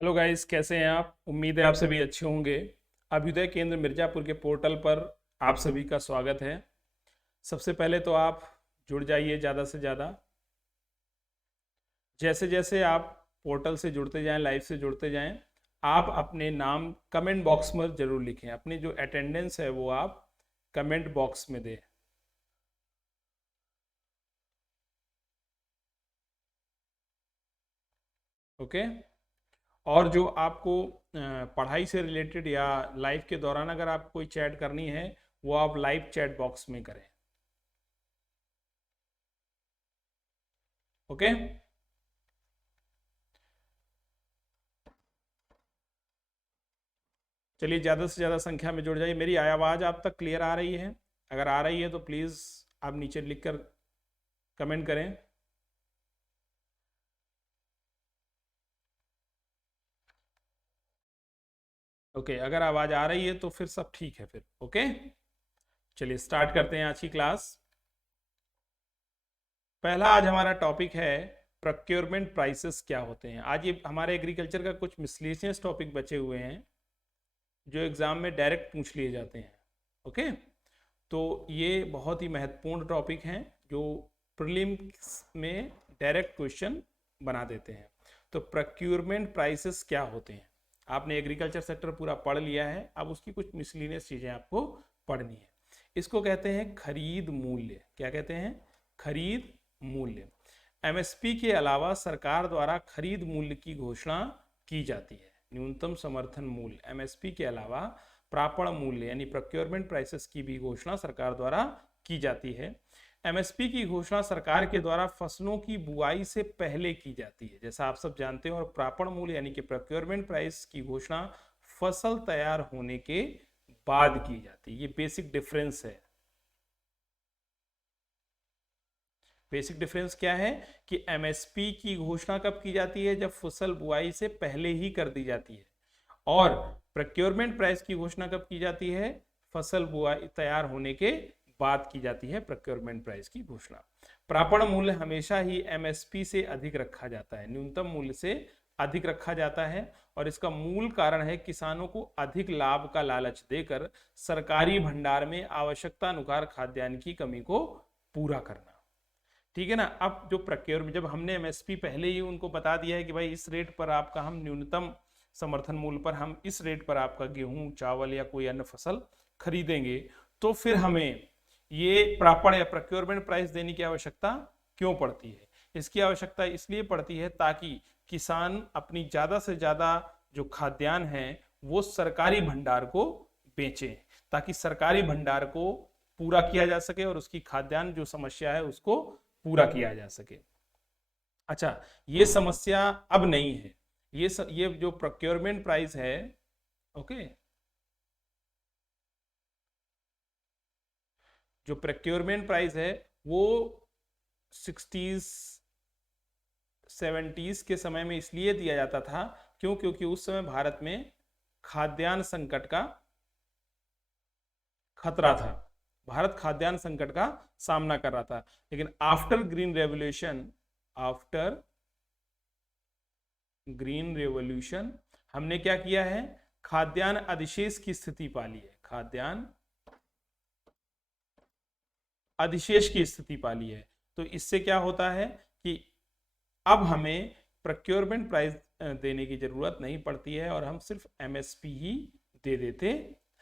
Hello guys, कैसे हैं आप? उम्मीद है आप सभी अच्छे होंगे। अभ्युदय केंद्र मिर्जापुर के पोर्टल पर आप सभी का स्वागत है। सबसे पहले तो आप जुड़ जाइए ज़्यादा से ज़्यादा। जैसे जैसे आप पोर्टल से जुड़ते जाएं, लाइव से जुड़ते जाएं, आप अपने नाम कमेंट बॉक्स में ज़रूर लिखें। अपनी जो अटेंडेंस है वो आप कमेंट बॉक्स में दें। ओके। और जो आपको पढ़ाई से रिलेटेड या लाइव के दौरान अगर आप कोई चैट करनी है, वो आप लाइव चैट बॉक्स में करें। ओके। चलिए, ज़्यादा से ज़्यादा संख्या में जुड़ जाइए। मेरी आवाज़ आप तक क्लियर आ रही है? अगर आ रही है तो प्लीज़ आप नीचे लिखकर कमेंट करें। ओके, अगर आवाज़ आ रही है तो फिर सब ठीक है फिर। ओके, चलिए स्टार्ट करते हैं आज की क्लास। पहला आज हमारा टॉपिक है प्रोक्योरमेंट प्राइसेस क्या होते हैं। आज ये हमारे एग्रीकल्चर का कुछ मिसलेनियस टॉपिक बचे हुए हैं जो एग्ज़ाम में डायरेक्ट पूछ लिए जाते हैं। ओके, तो ये बहुत ही महत्वपूर्ण टॉपिक हैं जो प्रीलिम्स में डायरेक्ट क्वेश्चन बना देते हैं। तो प्रोक्यूरमेंट प्राइसेस क्या होते हैं? आपने एग्रीकल्चर सेक्टर पूरा पढ़ लिया है, अब उसकी कुछ मिसलिनियस चीज़ें आपको पढ़नी है। इसको कहते हैं खरीद मूल्य। क्या कहते हैं? खरीद मूल्य। एमएसपी के अलावा सरकार द्वारा खरीद मूल्य की घोषणा की जाती है। न्यूनतम समर्थन मूल्य, एमएसपी के अलावा प्रापण मूल्य यानी प्रोक्योरमेंट प्राइसेस की भी घोषणा सरकार द्वारा की जाती है। एमएसपी की घोषणा सरकार के द्वारा फसलों की बुआई से पहले की जाती है, जैसा आप सब जानते हैं। और प्रापण मूल्य यानी कि प्रोक्योरमेंट प्राइस की घोषणा फसल तैयार होने के बाद की जाती है। ये बेसिक डिफरेंस है। बेसिक डिफरेंस क्या है कि एमएसपी की घोषणा कब की जाती है? जब फसल बुआई से पहले ही कर दी जाती है। और प्रोक्योरमेंट प्राइस की घोषणा कब की जाती है? फसल बुआई तैयार होने के बाद की जाती है प्रोक्योरमेंट प्राइस की घोषणा। प्रापण मूल्य हमेशा ही एमएसपी से अधिक रखा जाता है, न्यूनतम मूल्य से अधिक रखा जाता है। और इसका मूल कारण है किसानों को अधिक लाभ का लालच देकर सरकारी भंडार में आवश्यकता अनुसार खाद्यान्न की कमी को पूरा करना। ठीक है ना? अब जो प्रोक्योर, जब हमने एमएसपी पहले ही उनको बता दिया है कि भाई इस रेट पर आपका हम न्यूनतम समर्थन मूल्य पर हम इस रेट पर आपका गेहूं, चावल या कोई अन्य फसल खरीदेंगे, तो फिर हमें ये प्रापण या प्रोक्योरमेंट प्राइस देने की आवश्यकता क्यों पड़ती है? इसकी आवश्यकता इसलिए पड़ती है ताकि किसान अपनी ज्यादा से ज्यादा जो खाद्यान्न है वो सरकारी भंडार को बेचें, ताकि सरकारी भंडार को पूरा किया जा सके और उसकी खाद्यान्न जो समस्या है उसको पूरा किया जा सके। अच्छा, ये समस्या अब नहीं है। ये जो प्रोक्योरमेंट प्राइस है, ओके, जो प्रोक्योरमेंट प्राइस है वो 60s 70s के समय में इसलिए दिया जाता था क्योंकि उस समय भारत में खाद्यान्न संकट का खतरा था। भारत खाद्यान्न संकट का सामना कर रहा था। लेकिन आफ्टर ग्रीन रेवोल्यूशन हमने क्या किया है? खाद्यान्न अधिशेष की स्थिति पाली है। खाद्यान्न अधिशेष की स्थिति पाली है। तो इससे क्या होता है कि अब हमें प्रोक्योरमेंट प्राइस देने की जरूरत नहीं पड़ती है और हम सिर्फ एमएसपी ही दे देते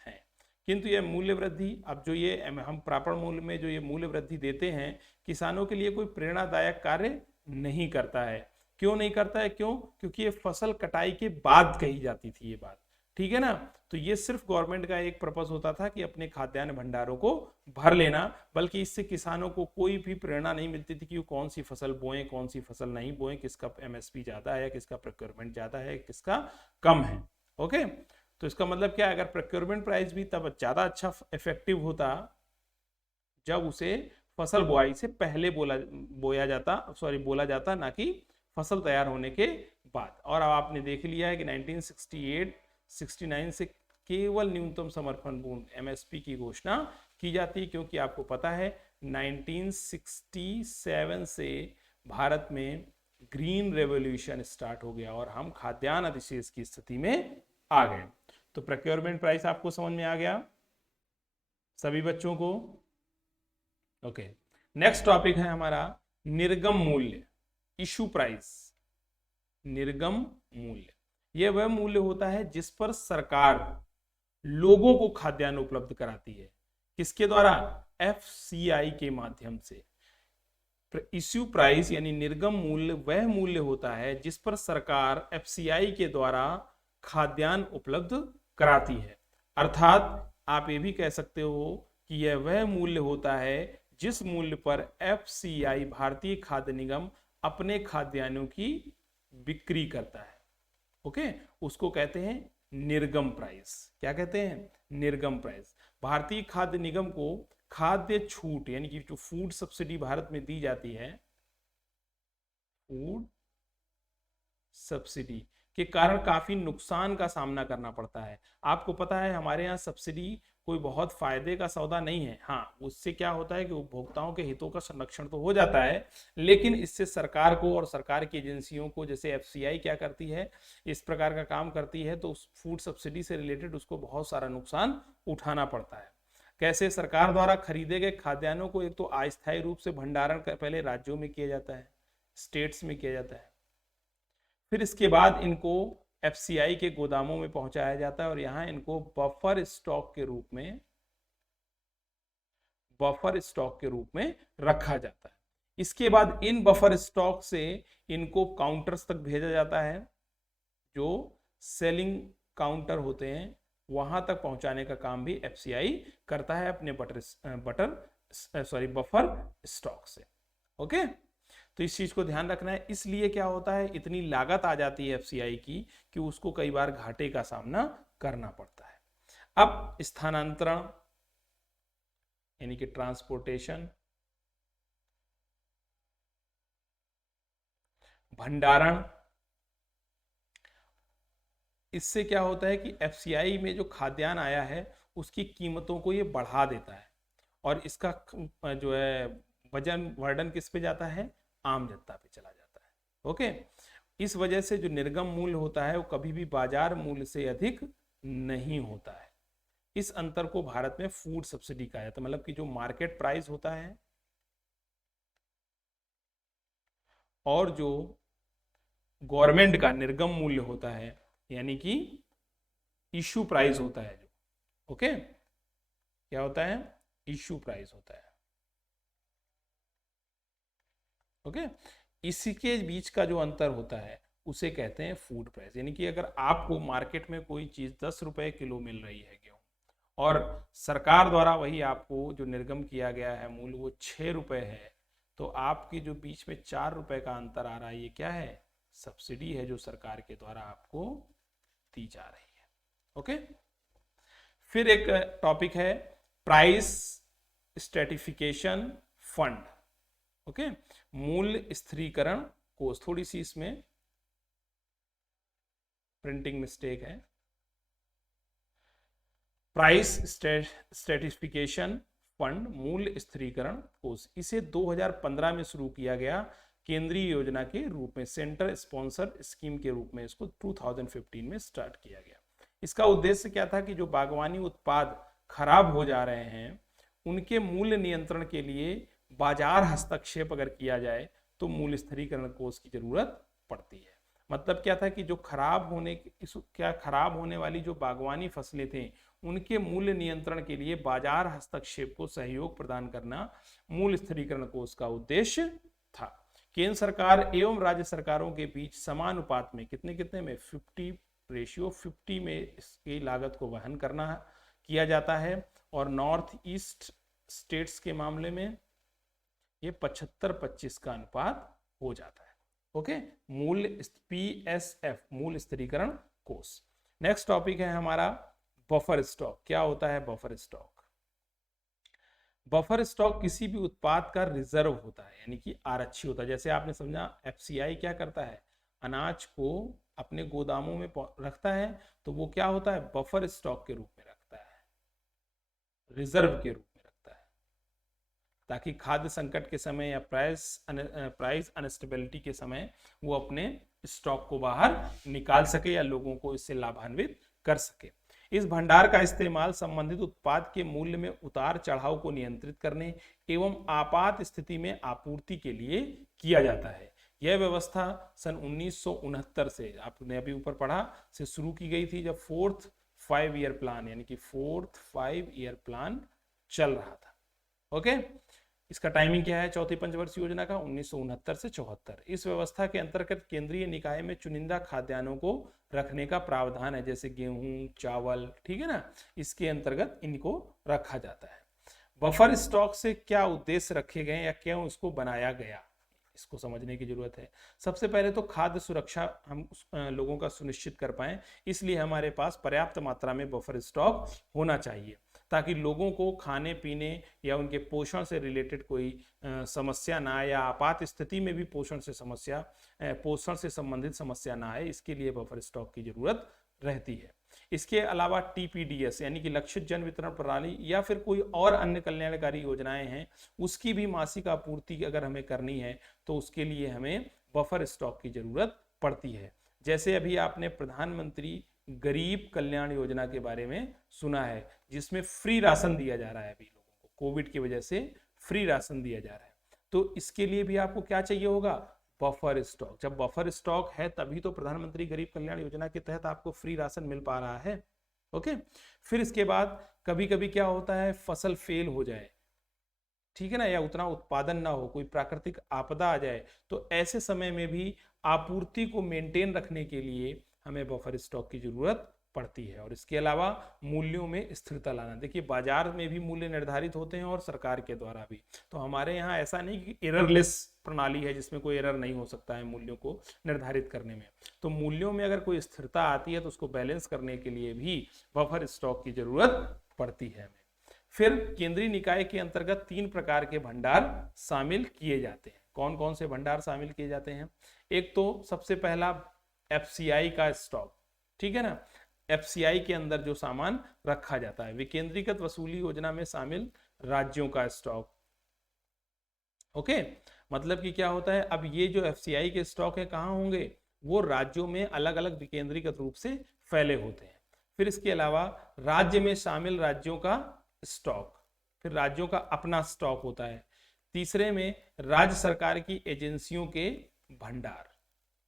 हैं। किंतु यह मूल्य वृद्धि, अब जो ये हम प्रापण मूल्य में जो ये मूल्य वृद्धि देते हैं, किसानों के लिए कोई प्रेरणादायक कार्य नहीं करता है। क्यों नहीं करता है? क्योंकि ये फसल कटाई के बाद कही जाती थी ये बात। ठीक है ना? तो ये सिर्फ गवर्नमेंट का एक पर्पस होता था कि अपने खाद्यान्न भंडारों को भर लेना, बल्कि इससे किसानों को कोई भी प्रेरणा नहीं मिलती थी कि वो कौन सी फसल बोएं, कौन सी फसल नहीं बोएं, किसका एमएसपी ज्यादा है, किसका प्रोक्योरमेंट ज्यादा है, किसका कम है। ओके, तो इसका मतलब क्या है? अगर प्रोक्योरमेंट प्राइस भी तब ज्यादा अच्छा इफेक्टिव होता जब उसे फसल बुआई से पहले बोला जाता, ना कि फसल तैयार होने के बाद। और अब आपने देख लिया है कि 1968 69 से केवल न्यूनतम समर्थन मूल्य एमएसपी की घोषणा की जाती है, क्योंकि आपको पता है 1967 से भारत में ग्रीन रेवोल्यूशन स्टार्ट हो गया और हम खाद्यान्न अधिशेष की स्थिति में आ गए। तो प्रोक्योरमेंट प्राइस आपको समझ में आ गया सभी बच्चों को? ओके, नेक्स्ट टॉपिक है हमारा निर्गम मूल्य, इशू प्राइस। निर्गम मूल्य यह वह मूल्य होता है जिस पर सरकार लोगों को खाद्यान्न उपलब्ध कराती है। किसके द्वारा? एफसीआई के माध्यम से। इश्यू प्राइस यानी निर्गम मूल्य वह मूल्य होता है जिस पर सरकार एफसीआई के द्वारा खाद्यान्न उपलब्ध कराती है। अर्थात आप ये भी कह सकते हो कि यह वह मूल्य होता है जिस मूल्य पर एफसीआई भारतीय खाद्य निगम अपने खाद्यान्नों की बिक्री करता है। ओके, उसको कहते हैं निर्गम प्राइस। क्या कहते हैं? निर्गम प्राइस। भारतीय खाद्य निगम को खाद्य छूट यानी कि जो फूड सब्सिडी भारत में दी जाती है, फूड सब्सिडी के कारण काफी नुकसान का सामना करना पड़ता है। आपको पता है हमारे यहाँ सब्सिडी कोई बहुत फायदे का सौदा नहीं है। हाँ, उससे क्या होता है कि उपभोक्ताओं के हितों का संरक्षण तो हो जाता है, लेकिन इससे सरकार को और सरकार की एजेंसियों को, जैसे एफसीआई क्या करती है, इस प्रकार का काम करती है, तो उस फूड सब्सिडी से रिलेटेड उसको बहुत सारा नुकसान उठाना पड़ता है। कैसे? सरकार द्वारा खरीदे गए खाद्यान्नों को एक तो अस्थायी रूप से भंडारण पहले राज्यों में किया जाता है, स्टेट्स में किया जाता है, फिर इसके बाद इनको एफसीआई के गोदामों में पहुंचाया जाता है और यहां इनको बफर स्टॉक के रूप में रखा जाता है। इसके बाद इन बफर स्टॉक से इनको काउंटर्स तक भेजा जाता है, जो सेलिंग काउंटर होते हैं वहां तक पहुंचाने का काम भी एफसीआई करता है अपने बफर स्टॉक से। ओके, तो इस चीज को ध्यान रखना है। इसलिए क्या होता है, इतनी लागत आ जाती है एफसीआई की कि उसको कई बार घाटे का सामना करना पड़ता है। अब स्थानांतरण यानी कि ट्रांसपोर्टेशन, भंडारण, इससे क्या होता है कि एफसीआई में जो खाद्यान्न आया है उसकी कीमतों को ये बढ़ा देता है और इसका जो है बर्डन किस पे जाता है? आम जनता पे चला जाता है। ओके, इस वजह से जो निर्गम मूल्य होता है वो कभी भी बाजार मूल्य से अधिक नहीं होता है। इस अंतर को भारत में फूड सब्सिडी कहा जाता है। मतलब कि जो मार्केट प्राइस होता है और जो गवर्नमेंट का निर्गम मूल्य होता है, यानी कि इशू प्राइस होता है जो, ओके, क्या होता है? इशू प्राइस होता है। ओके, इसी के बीच का जो अंतर होता है उसे कहते हैं फूड प्राइस। यानी कि अगर आपको मार्केट में कोई चीज 10 रुपए किलो मिल रही है गेहूं और सरकार द्वारा वही आपको जो निर्गम किया गया है मूल्य वो 6 रुपए है, तो आपकी जो बीच में 4 रुपए का अंतर आ रहा है, ये क्या है? सब्सिडी है जो सरकार के द्वारा आपको दी जा रही है। ओके, फिर एक टॉपिक है प्राइस स्ट्रेटिफिकेशन फंड। ओके, मूल्य स्थिरीकरण कोष। थोड़ी सी इसमें प्रिंटिंग मिस्टेक है। प्राइस स्ट्रेटिफिकेशन फंड, मूल्य स्थिरीकरण कोष, इसे 2015 में शुरू किया गया केंद्रीय योजना के रूप में, सेंटर स्पॉन्सर स्कीम के रूप में इसको 2015 में स्टार्ट किया गया। इसका उद्देश्य क्या था कि जो बागवानी उत्पाद खराब हो जा रहे हैं उनके मूल्य नियंत्रण के लिए बाजार हस्तक्षेप अगर किया जाए तो मूल्य स्थिरीकरण कोष की जरूरत पड़ती है। मतलब क्या था कि जो खराब होने वाली जो बागवानी फसलें थे उनके मूल्य नियंत्रण के लिए बाजार हस्तक्षेप को सहयोग प्रदान करना मूल्य स्थिरीकरण कोष का उद्देश्य था। केंद्र सरकार एवं राज्य सरकारों के बीच समानुपात में कितने में 50 में इसकी लागत को वहन करना किया जाता है और नॉर्थ ईस्ट स्टेट्स के मामले में ये 75-25 का अनुपात हो जाता है। ओके, मूल्य PSF, मूल्य स्थिरीकरण कोष। नेक्स्ट टॉपिक है हमारा बफर स्टॉक। क्या होता है बफर स्टॉक? बफर स्टॉक किसी भी उत्पाद का रिजर्व होता है, यानी कि आरक्षी होता है। जैसे आपने समझा एफसीआई क्या करता है, अनाज को अपने गोदामों में रखता है, तो वो क्या होता है? बफर स्टॉक के रूप में रखता है, रिजर्व के रूप में रखता है। ताकि खाद्य संकट के समय या प्राइस अनस्टेबिलिटी के समय वो अपने स्टॉक को बाहर निकाल सके या लोगों को इससे लाभान्वित कर सके। इस भंडार का इस्तेमाल संबंधित उत्पाद के मूल्य में उतार चढ़ाव को नियंत्रित करने एवं आपात स्थिति में आपूर्ति के लिए किया जाता है। यह व्यवस्था सन 1969 से, आपने अभी ऊपर पढ़ा, से शुरू की गई थी, जब 4th 5 ईयर प्लान यानी कि 4th 5 ईयर प्लान चल रहा था। ओके, इसका टाइमिंग क्या है चौथी पंचवर्षीय योजना का? 1969 से 74। इस व्यवस्था के अंतर्गत केंद्रीय निकाय में चुनिंदा खाद्यान्नों को रखने का प्रावधान है, जैसे गेहूं, चावल, ठीक है ना, इसके अंतर्गत इनको रखा जाता है। बफर स्टॉक से क्या उद्देश्य रखे गए या क्यों इसको बनाया गया, इसको समझने की जरूरत है। सबसे पहले तो खाद्य सुरक्षा हम लोगों का सुनिश्चित कर पाए, इसलिए हमारे पास पर्याप्त मात्रा में बफर स्टॉक होना चाहिए, ताकि लोगों को खाने पीने या उनके पोषण से रिलेटेड कोई समस्या ना आए, या आपात स्थिति में भी पोषण से संबंधित समस्या ना आए, इसके लिए बफर स्टॉक की जरूरत रहती है। इसके अलावा टीपीडीएस यानी कि लक्षित जन वितरण प्रणाली या फिर कोई और अन्य कल्याणकारी योजनाएं हैं, उसकी भी मासिक आपूर्ति अगर हमें करनी है तो उसके लिए हमें बफर स्टॉक की जरूरत पड़ती है। जैसे अभी आपने प्रधानमंत्री गरीब कल्याण योजना के बारे में सुना है, जिसमें फ्री राशन दिया जा रहा है अभी लोगों को, कोविड की वजह से फ्री राशन दिया जा रहा है। तो इसके लिए भी आपको क्या चाहिए होगा? Buffer stock. जब बफर स्टॉक है तभी तो प्रधानमंत्री गरीब कल्याण योजना के तहत आपको फ्री राशन मिल पा रहा है। ओके, फिर इसके बाद कभी कभी क्या होता है, फसल फेल हो जाए, ठीक है ना, या उतना उत्पादन ना हो, कोई प्राकृतिक आपदा आ जाए, तो ऐसे समय में भी आपूर्ति को मेंटेन रखने के लिए हमें बफर स्टॉक की जरूरत पड़ती है। और इसके अलावा मूल्यों में स्थिरता लाना। देखिए, बाजार में भी मूल्य निर्धारित होते हैं और सरकार के द्वारा भी, तो हमारे यहाँ ऐसा नहीं कि एररलेस प्रणाली है जिसमें कोई एरर नहीं हो सकता है मूल्यों को निर्धारित करने में। तो मूल्यों में अगर कोई स्थिरता आती है तो उसको बैलेंस करने के लिए भी बफर स्टॉक की जरूरत पड़ती है हमें। फिर केंद्रीय निकाय के अंतर्गत 3 प्रकार के भंडार शामिल किए जाते हैं। कौन कौन से भंडार शामिल किए जाते हैं? एक तो सबसे पहला एफसीआई का स्टॉक, ठीक है ना, एफसीआई के अंदर जो सामान रखा जाता है। विकेंद्रीकृत वसूली योजना में शामिल राज्यों का स्टॉक। ओके, मतलब कि क्या होता है, अब ये जो एफसीआई के स्टॉक है कहाँ होंगे? वो राज्यों में अलग अलग विकेंद्रीकृत रूप से फैले होते हैं। फिर इसके अलावा राज्य में शामिल राज्यों का स्टॉक, फिर राज्यों का अपना स्टॉक होता है। तीसरे में राज्य सरकार की एजेंसियों के भंडार।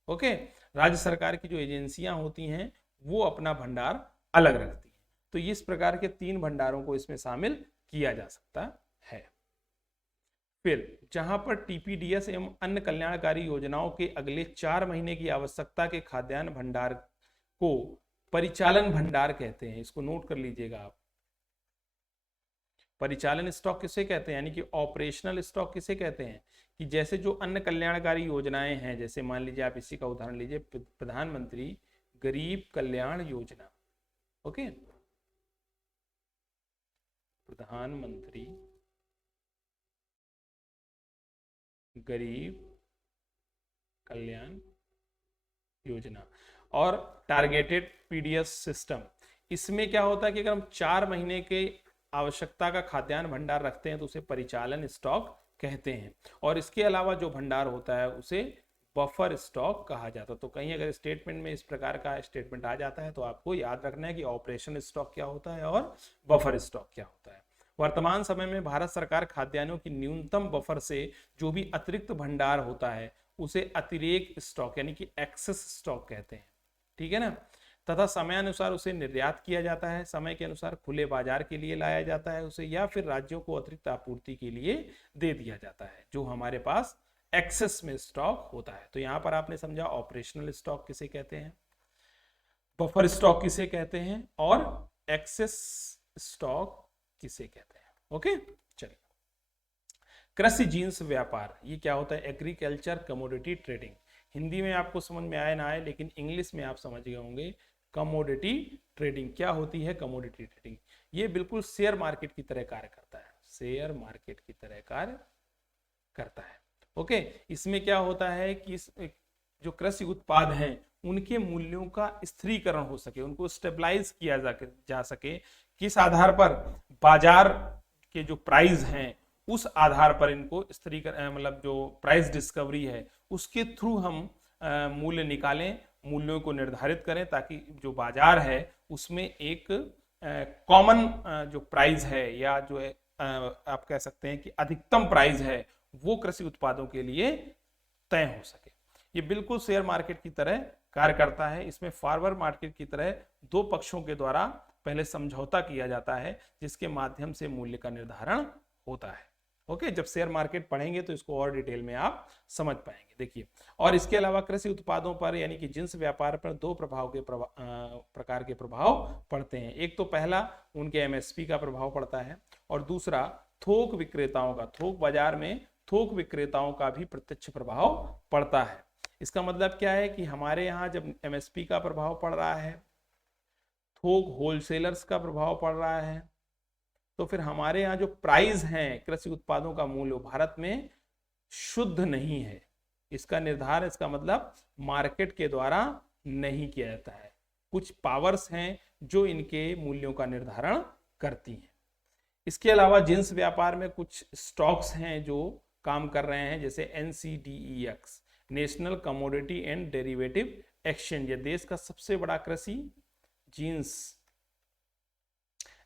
ओके, राज्य सरकार की जो एजेंसियां होती हैं वो अपना भंडार अलग रखती हैं। तो इस प्रकार के 3 भंडारों को इसमें शामिल किया जा सकता है। फिर जहां पर टीपीडीएस एवं अन्य कल्याणकारी योजनाओं के अगले 4 महीने की आवश्यकता के खाद्यान्न भंडार को परिचालन भंडार कहते हैं। इसको नोट कर लीजिएगा आप। परिचालन स्टॉक किसे कहते हैं, यानी कि ऑपरेशनल स्टॉक किसे कहते हैं? कि जैसे जो अन्य कल्याणकारी योजनाएं हैं, जैसे मान लीजिए आप इसी का उदाहरण लीजिए, प्रधानमंत्री गरीब कल्याण योजना। ओके, प्रधानमंत्री गरीब कल्याण योजना और टारगेटेड पीडीएस सिस्टम। इसमें क्या होता है कि अगर हम 4 महीने के आवश्यकता का खाद्यान्न भंडार रखते हैं तो उसे परिचालन स्टॉक कहते हैं। और इसके अलावा जो भंडार होता है उसे बफर स्टॉक कहा जाता है। तो कहीं अगर स्टेटमेंट में इस प्रकार का स्टेटमेंट आ जाता है तो आपको याद रखना है कि ऑपरेशन स्टॉक क्या होता है और बफर स्टॉक क्या होता है। वर्तमान समय में भारत सरकार खाद्यान्नों की न्यूनतम बफर से जो भी अतिरिक्त भंडार होता है उसे अतिरेक स्टॉक यानी कि एक्सेस स्टॉक कहते हैं, ठीक है ना, तथा समयानुसार उसे निर्यात किया जाता है, समय के अनुसार खुले बाजार के लिए लाया जाता है उसे, या फिर राज्यों को अतिरिक्त आपूर्ति के लिए दे दिया जाता है जो हमारे पास एक्सेस में स्टॉक होता है। तो यहां पर आपने समझा ऑपरेशनल स्टॉक किसे कहते हैं, बफर स्टॉक किसे कहते हैं और एक्सेस स्टॉक किसे कहते हैं। ओके, चलिए। कृषि जींस व्यापार, ये क्या होता है? Agriculture commodity trading. हिंदी में आपको समझ में आए ना आए, लेकिन इंग्लिश में आप समझ गए होंगे। कमोडिटी ट्रेडिंग क्या होती है? कमोडिटी ट्रेडिंग ये बिल्कुल शेयर मार्केट की तरह कार्य करता है, शेयर मार्केट की तरह कार्य करता है। ओके, इसमें क्या होता है कि जो कृषि उत्पाद हैं उनके मूल्यों का स्थिरीकरण हो सके, उनको स्टेबलाइज किया जा सके। किस आधार पर? बाजार के जो प्राइस हैं उस आधार पर इनको इस तरीके मतलब जो प्राइस डिस्कवरी है उसके थ्रू हम मूल्य निकालें, मूल्यों को निर्धारित करें, ताकि जो बाजार है उसमें एक कॉमन जो प्राइस है या जो है आप कह सकते हैं कि अधिकतम प्राइस है वो कृषि उत्पादों के लिए तय हो सके। ये बिल्कुल शेयर मार्केट की तरह कार्य करता है। इसमें फॉरवर्ड मार्केट की तरह दो पक्षों के द्वारा पहले समझौता किया जाता है जिसके माध्यम से मूल्य का निर्धारण होता है। ओके, जब शेयर मार्केट पढ़ेंगे तो इसको और डिटेल में आप समझ पाएंगे। देखिए, और इसके अलावा कृषि उत्पादों पर यानी कि जिंस व्यापार पर दो प्रकार के प्रभाव पड़ते हैं। एक तो पहला उनके एमएसपी का प्रभाव पड़ता है और दूसरा थोक विक्रेताओं का, थोक बाजार में थोक विक्रेताओं का भी प्रत्यक्ष प्रभाव पड़ता है। इसका मतलब क्या है कि हमारे यहाँ जब एमएसपी का प्रभाव पड़ रहा है, थोक होलसेलर्स का प्रभाव पड़ रहा है, तो फिर हमारे यहाँ जो प्राइस हैं कृषि उत्पादों का मूल्य भारत में शुद्ध नहीं है। इसका निर्धारण, इसका मतलब मार्केट के द्वारा नहीं किया जाता है। कुछ पावर्स हैं जो इनके मूल्यों का निर्धारण करती हैं। इसके अलावा जिंस व्यापार में कुछ स्टॉक्स हैं जो काम कर रहे हैं, जैसे NCDEX, national commodity and derivative exchange. देश का सबसे बड़ा कृषि जिंस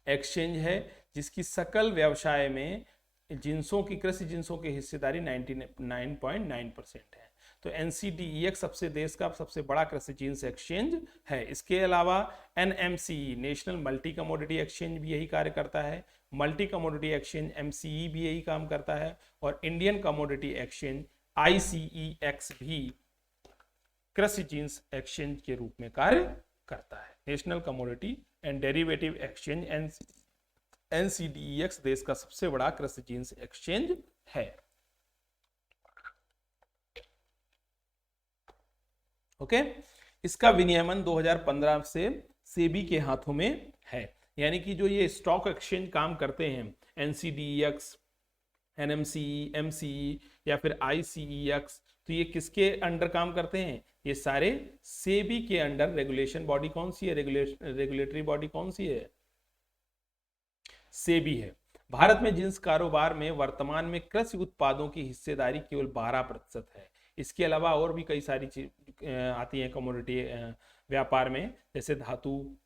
एक्सचेंज है जिसकी सकल व्यवसाय में जिंसों की, कृषि जिंसों की हिस्सेदारी 99.9% है। तो NCDEX सबसे देश का सबसे बड़ा कृषि जिंस एक्सचेंज है। इसके अलावा NMCE, national multi commodity exchange भी यही कार्य करता है। मल्टी कमोडिटी एक्सचेंज MCE भी यही काम करता है और इंडियन कमोडिटी एक्सचेंज ICEX भी कृषि जिंस एक्सचेंज के रूप में कार्य करता है। National commodity and derivative exchange NCDEX देश का सबसे बड़ा कृषि जिंस एक्सचेंज है। ओके, इसका विनियमन 2015 से सेबी के हाथों में है। यानी कि जो ये स्टॉक एक्सचेंज काम करते हैं, NCDEX, NMCE, MCE या फिर ICEX, तो ये किसके अंडर काम करते हैं? ये सारे सेबी के अंडर। रेगुलेशन बॉडी कौन सी है? रेगुलेटरी बॉडी कौन सी है? सेबी है। भारत में जिंस कारोबार में वर्तमान में कृषि उत्पादों की हिस्सेदारी केवल 12% है। इसके अलावा और भी कई सारी चीज आती हैं कमोडिटी व्यापार में, जैसे धातु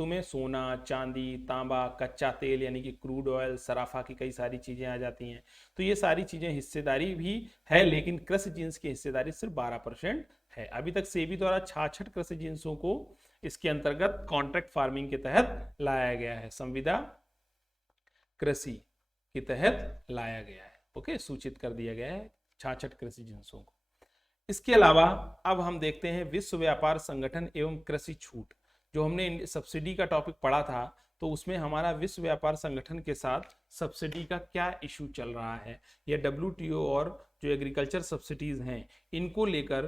में सोना, चांदी, तांबा, कच्चा तेल यानी कि क्रूड ऑयल, सराफा की कई सारी चीजें आ जाती हैं। तो ये सारी चीजें हिस्सेदारी भी है, लेकिन कृषि जिंस की हिस्सेदारी सिर्फ 12% है। अभी तक सेबी द्वारा 66 कृषि जिंसों को इसके अंतर्गत कॉन्ट्रैक्ट फार्मिंग के तहत लाया गया है, संविदा कृषि के तहत लाया गया है। ओके, सूचित कर दिया गया है 66 कृषि जिंसों को। इसके अलावा अब हम देखते हैं विश्व व्यापार संगठन एवं कृषि छूट। जो हमने सब्सिडी का टॉपिक पढ़ा था, तो उसमें हमारा विश्व व्यापार संगठन के साथ सब्सिडी का क्या इशू चल रहा है, या WTO और जो एग्रीकल्चर सब्सिडीज हैं इनको लेकर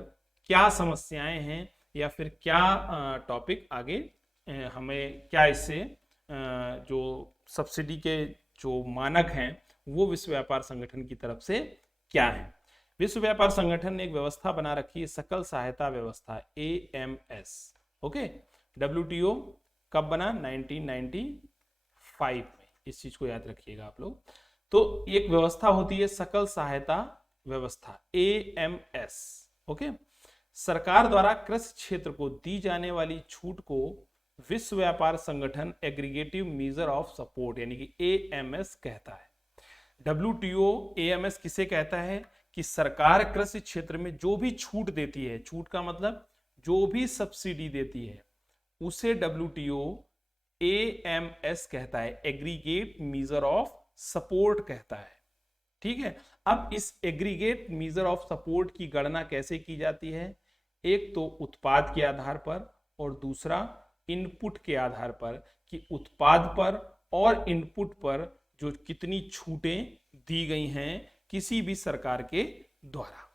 क्या समस्याएं हैं, या फिर क्या टॉपिक आगे हमें क्या इससे जो सब्सिडी के जो मानक हैं वो विश्व व्यापार संगठन की तरफ से क्या है। विश्व व्यापार संगठन ने एक व्यवस्था बना रखी है, सकल सहायता व्यवस्था, AMS। ओके, WTO कब बना? 1995 में। इस चीज को याद रखिएगा आप लोग। तो एक व्यवस्था होती है सकल सहायता व्यवस्था, AMS। ओके, सरकार द्वारा कृषि क्षेत्र को दी जाने वाली छूट को विश्व व्यापार संगठन एग्रीगेटिव मेजर ऑफ सपोर्ट यानी कि AMS कहता है। WTO AMS किसे कहता है? कि सरकार कृषि क्षेत्र में जो भी छूट देती है, छूट का मतलब जो भी सब्सिडी देती है, उसे WTO AMS कहता है, एग्रीगेट मेजर ऑफ सपोर्ट कहता है। ठीक है, अब इस एग्रीगेट मेजर ऑफ सपोर्ट की गणना कैसे की जाती है? एक तो उत्पाद के आधार पर और दूसरा इनपुट के आधार पर, कि उत्पाद पर और इनपुट पर जो कितनी छूटें दी गई हैं किसी भी सरकार के द्वारा।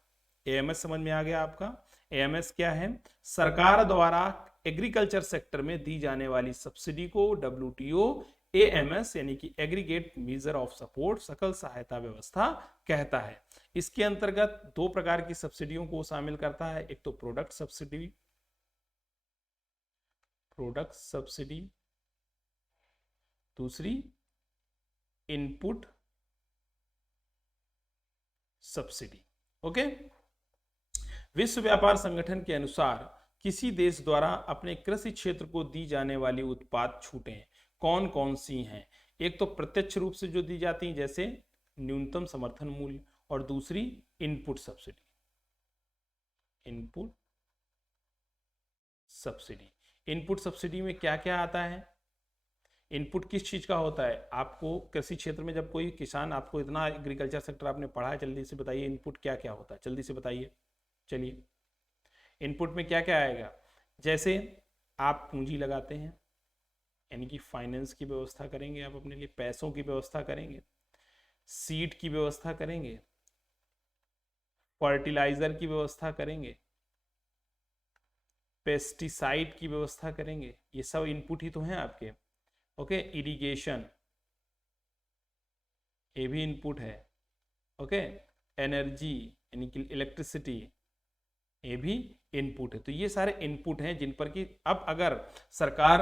AMS समझ में आ गया आपका? AMS क्या है? सरकार द्वारा एग्रीकल्चर सेक्टर में दी जाने वाली सब्सिडी को WTO AMS यानी कि एग्रीगेट मेजर ऑफ सपोर्ट, सकल सहायता व्यवस्था कहता है। इसके अंतर्गत दो प्रकार की सब्सिडियों को शामिल करता है। एक तो प्रोडक्ट सब्सिडी, दूसरी इनपुट सब्सिडी। ओके, विश्व व्यापार संगठन के अनुसार किसी देश द्वारा अपने कृषि क्षेत्र को दी जाने वाली उत्पाद छूटें कौन कौन सी हैं? एक तो प्रत्यक्ष रूप से जो दी जाती हैं जैसे न्यूनतम समर्थन मूल्य, और दूसरी input subsidy. Input subsidy, input subsidy में क्या क्या आता है? इनपुट किस चीज का होता है? आपको कृषि क्षेत्र में जब कोई किसान, आपको इतना एग्रीकल्चर सेक्टर आपने पढ़ा है, जल्दी से बताइए इनपुट क्या क्या होता है, जल्दी से बताइए। चलिए, इनपुट में क्या क्या आएगा? जैसे आप पूंजी लगाते हैं, यानी कि फाइनेंस की व्यवस्था करेंगे, आप अपने लिए पैसों की व्यवस्था करेंगे, सीड की व्यवस्था करेंगे, फर्टिलाइजर की व्यवस्था करेंगे, पेस्टिसाइड की व्यवस्था करेंगे, ये सब इनपुट ही तो हैं आपके। ओके, इरिगेशन ये भी इनपुट है। ओके, एनर्जी यानी कि इलेक्ट्रिसिटी ये भी इनपुट है। तो ये सारे इनपुट हैं जिन पर कि अब अगर सरकार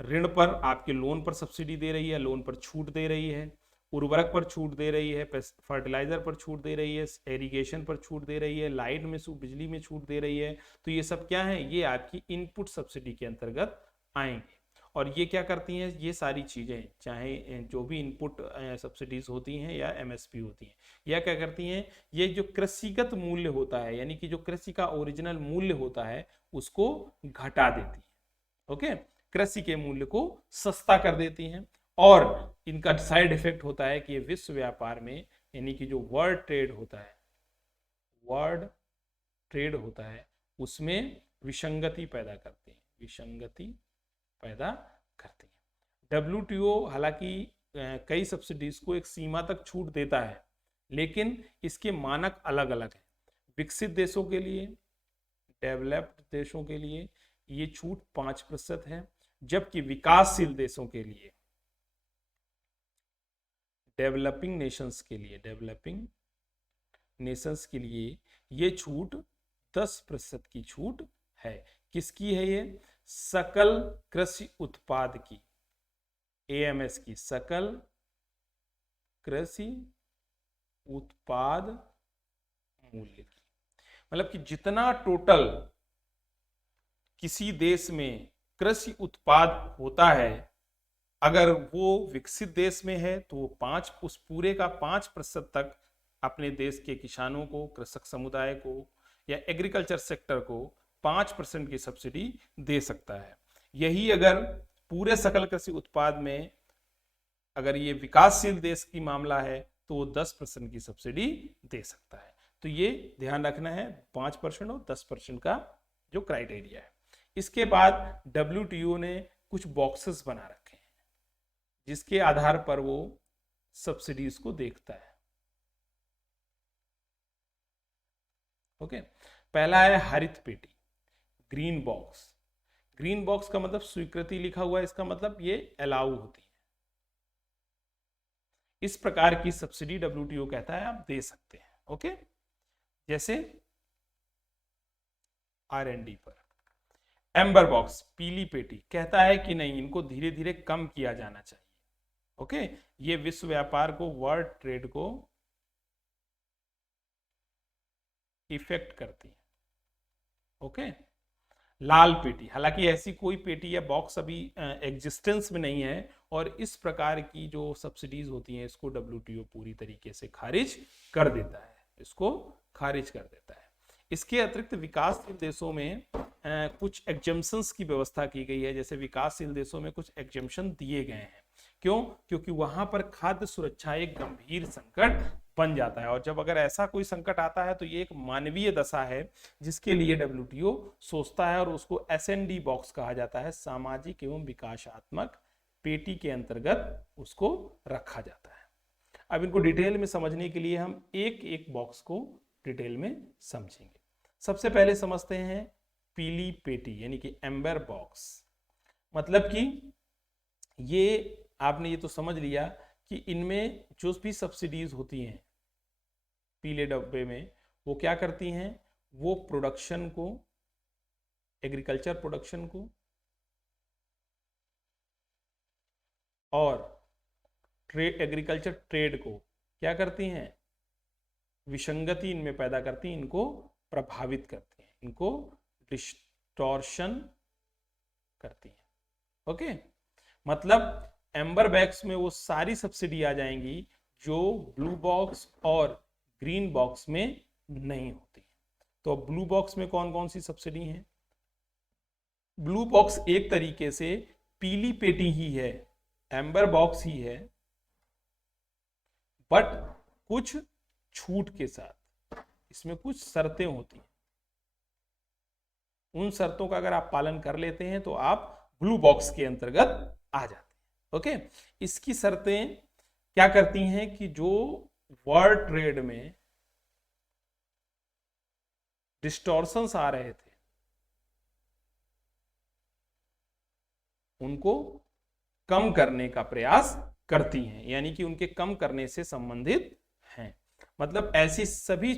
ऋण पर, आपके लोन पर सब्सिडी दे रही है, लोन पर छूट दे रही है, उर्वरक पर छूट दे रही है, फर्टिलाइजर पर छूट दे रही है, इरिगेशन पर छूट दे रही है, लाइट में बिजली में छूट दे रही है, तो ये सब क्या है? ये आपकी इनपुट सब्सिडी के अंतर्गत आएंगे। और ये क्या करती हैं? ये सारी चीजें, चाहे जो भी इनपुट सब्सिडीज होती हैं या एमएसपी होती हैं, या क्या करती हैं? ये जो कृषिगत मूल्य होता है, यानी कि जो कृषि का ओरिजिनल मूल्य होता है, उसको घटा देती है। ओके, कृषि के मूल्य को सस्ता कर देती हैं। और इनका साइड इफेक्ट होता है कि ये विश्व व्यापार में, यानी कि जो वर्ल्ड ट्रेड होता है, उसमें विसंगति पैदा करती है, विसंगति पैदा करती है। WTO हालांकि कई सब्सिडीज को एक सीमा तक छूट देता है, लेकिन इसके मानक अलग अलग हैं। विकसित देशों के लिए, डेवलप्ड देशों के लिए ये छूट 5% है, जबकि विकासशील देशों के लिए, डेवलपिंग नेशंस के लिए ये छूट 10% की छूट है। किसकी है ये? सकल कृषि उत्पाद की, AMS की, सकल कृषि उत्पाद मूल्य की। मतलब कि जितना टोटल किसी देश में कृषि उत्पाद होता है, अगर वो विकसित देश में है तो वो उस पूरे का 5% तक अपने देश के किसानों को, कृषक समुदाय को या एग्रीकल्चर सेक्टर को 5% की सब्सिडी दे सकता है। यही अगर पूरे सकल कृषि उत्पाद में अगर ये विकासशील देश की मामला है तो वो 10% की सब्सिडी दे सकता है। तो ये ध्यान रखना है, 5% और 10% का जो क्राइटेरिया है। इसके बाद WTO ने कुछ बॉक्सेस बना रखे हैं जिसके आधार पर वो सब्सिडीज को देखता है। ओके, पहला है हरित पेटी, ग्रीन बॉक्स। ग्रीन बॉक्स का मतलब स्वीकृति लिखा हुआ है, इसका मतलब ये अलाउ होती है। इस प्रकार की सब्सिडी WTO कहता है आप दे सकते हैं। ओके, जैसे R&D पर। एम्बर बॉक्स, पीली पेटी, कहता है कि नहीं, इनको धीरे धीरे कम किया जाना चाहिए। ओके, ये विश्व व्यापार को, वर्ल्ड ट्रेड को इफेक्ट करती है। ओके, लाल पेटी, हालांकि ऐसी कोई पेटी या बॉक्स अभी एग्जिस्टेंस में नहीं है, और इस प्रकार की जो सब्सिडीज होती हैं इसको WTO पूरी तरीके से खारिज कर देता है, इसको खारिज कर देता है। इसके अतिरिक्त विकासशील देशों में कुछ एग्जम्पशंस की व्यवस्था की गई है। जैसे विकासशील देशों में कुछ एग्जम्पशन दिए गए हैं। क्यों? क्योंकि वहां पर खाद्य सुरक्षा एक गंभीर संकट बन जाता है, और जब अगर ऐसा कोई संकट आता है तो ये एक मानवीय दशा है जिसके लिए WTO सोचता है, और उसको SND बॉक्स कहा जाता है, सामाजिक एवं विकासात्मक पेटी के अंतर्गत उसको रखा जाता है। अब इनको डिटेल में समझने के लिए हम एक एक बॉक्स को डिटेल में समझेंगे। सबसे पहले समझते हैं पीली पेटी, यानी कि एम्बर बॉक्स। मतलब कि ये आपने ये तो समझ लिया कि इनमें जो भी सब्सिडीज होती हैं पीले डब्बे में, वो क्या करती हैं? वो प्रोडक्शन को, एग्रीकल्चर प्रोडक्शन को और एग्रीकल्चर ट्रेड को क्या करती हैं? विसंगति इनमें पैदा करती हैं, इनको प्रभावित करती हैं, इनको डिस्टॉर्शन करती हैं। ओके, मतलब एम्बर बैग्स में वो सारी सब्सिडी आ जाएंगी जो ब्लू बॉक्स और ग्रीन बॉक्स में नहीं होती। तो ब्लू बॉक्स में कौन कौन सी सब्सिडी हैं? ब्लू बॉक्स एक तरीके से पीली पेटी ही है, एम्बर बॉक्स ही है, बट कुछ छूट के साथ। इसमें कुछ शर्तें होती हैं, उन शर्तों का अगर आप पालन कर लेते हैं तो आप ब्लू बॉक्स के अंतर्गत आ जाते हैं। ओके, इसकी शर्तें क्या करती हैं कि जो वर्ल्ड ट्रेड में डिस्टॉर्शंस आ रहे थे उनको कम करने का प्रयास करती हैं, यानी कि उनके कम करने से संबंधित हैं। मतलब ऐसी सभी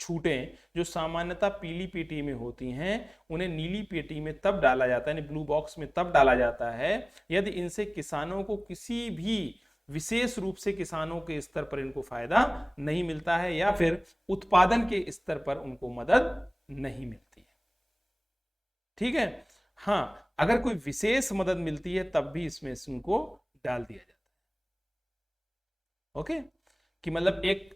छूटें जो सामान्यतः पीली पेटी में होती हैं उन्हें नीली पेटी में तब डाला जाता है, यानी ब्लू बॉक्स में तब डाला जाता है यदि इनसे किसानों को किसी भी विशेष रूप से किसानों के स्तर पर इनको फायदा नहीं मिलता है या फिर उत्पादन के स्तर पर उनको मदद नहीं मिलती है। ठीक है, हाँ, अगर कोई विशेष मदद मिलती है तब भी इसमें उनको डाल दिया जाता है। ओके, कि मतलब एक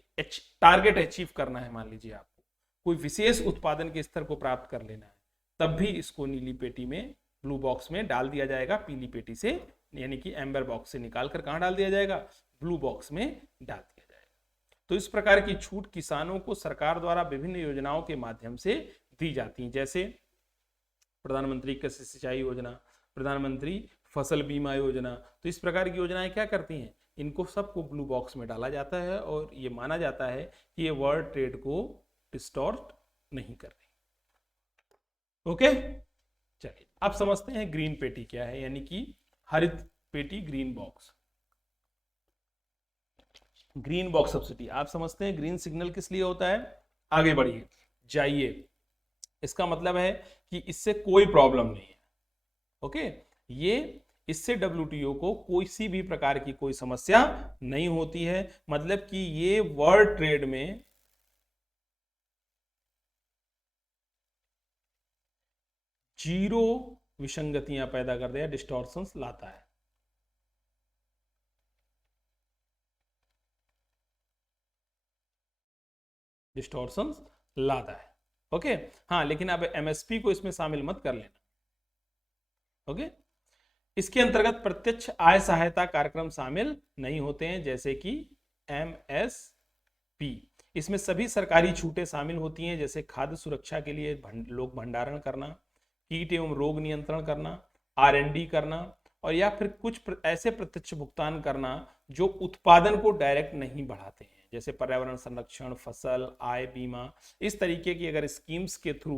टारगेट अचीव करना है, मान लीजिए आपको कोई विशेष उत्पादन के स्तर को प्राप्त कर लेना है, तब भी इसको नीली पेटी में, ब्लू बॉक्स में डाल दिया जाएगा, पीली पेटी से यानी कि एम्बर बॉक्स से निकालकर कहां डाल दिया जाएगा? ब्लू बॉक्स में डाल दिया जाएगा। तो इस प्रकार की छूट किसानों को सरकार द्वारा विभिन्न योजनाओं के माध्यम से दी जाती है, जैसे प्रधानमंत्री कृषि सिंचाई योजना, प्रधानमंत्री फसल बीमा योजना। तो इस प्रकार की योजनाएं क्या करती हैं? इनको सबको ब्लू बॉक्स में डाला जाता है और ये माना जाता है कि ये वर्ल्ड ट्रेड को डिस्टॉर्ट नहीं कर रही। ओके, चलिए अब समझते हैं ग्रीन पेटी क्या है, यानी कि हरित पेटी, green box. Green box subsidy आप समझते हैं ग्रीन सिग्नल किस लिए होता है? आगे बढ़िए जाइए, इसका मतलब है कि इससे कोई प्रॉब्लम नहीं है। ओके, ये इससे WTO को कोई सी भी प्रकार की कोई समस्या नहीं होती है, मतलब कि ये वर्ल्ड ट्रेड में जीरो विसंगतियां पैदा कर दिया, डिस्टॉर्शंस लाता है। डिस्टॉर्शंस लाता है। ओके, हाँ, लेकिन अब MSP को इसमें शामिल मत कर लेना। ओके, इसके अंतर्गत प्रत्यक्ष आय सहायता कार्यक्रम शामिल नहीं होते हैं, जैसे कि MSP। इसमें सभी सरकारी छूटें शामिल होती हैं, जैसे खाद्य सुरक्षा के लिए लोक भंडारण करना, कीट एवं रोग नियंत्रण करना, R&D करना, और या फिर कुछ ऐसे प्रत्यक्ष भुगतान करना जो उत्पादन को डायरेक्ट नहीं बढ़ाते हैं, जैसे पर्यावरण संरक्षण, फसल आय बीमा। इस तरीके की अगर स्कीम्स के थ्रू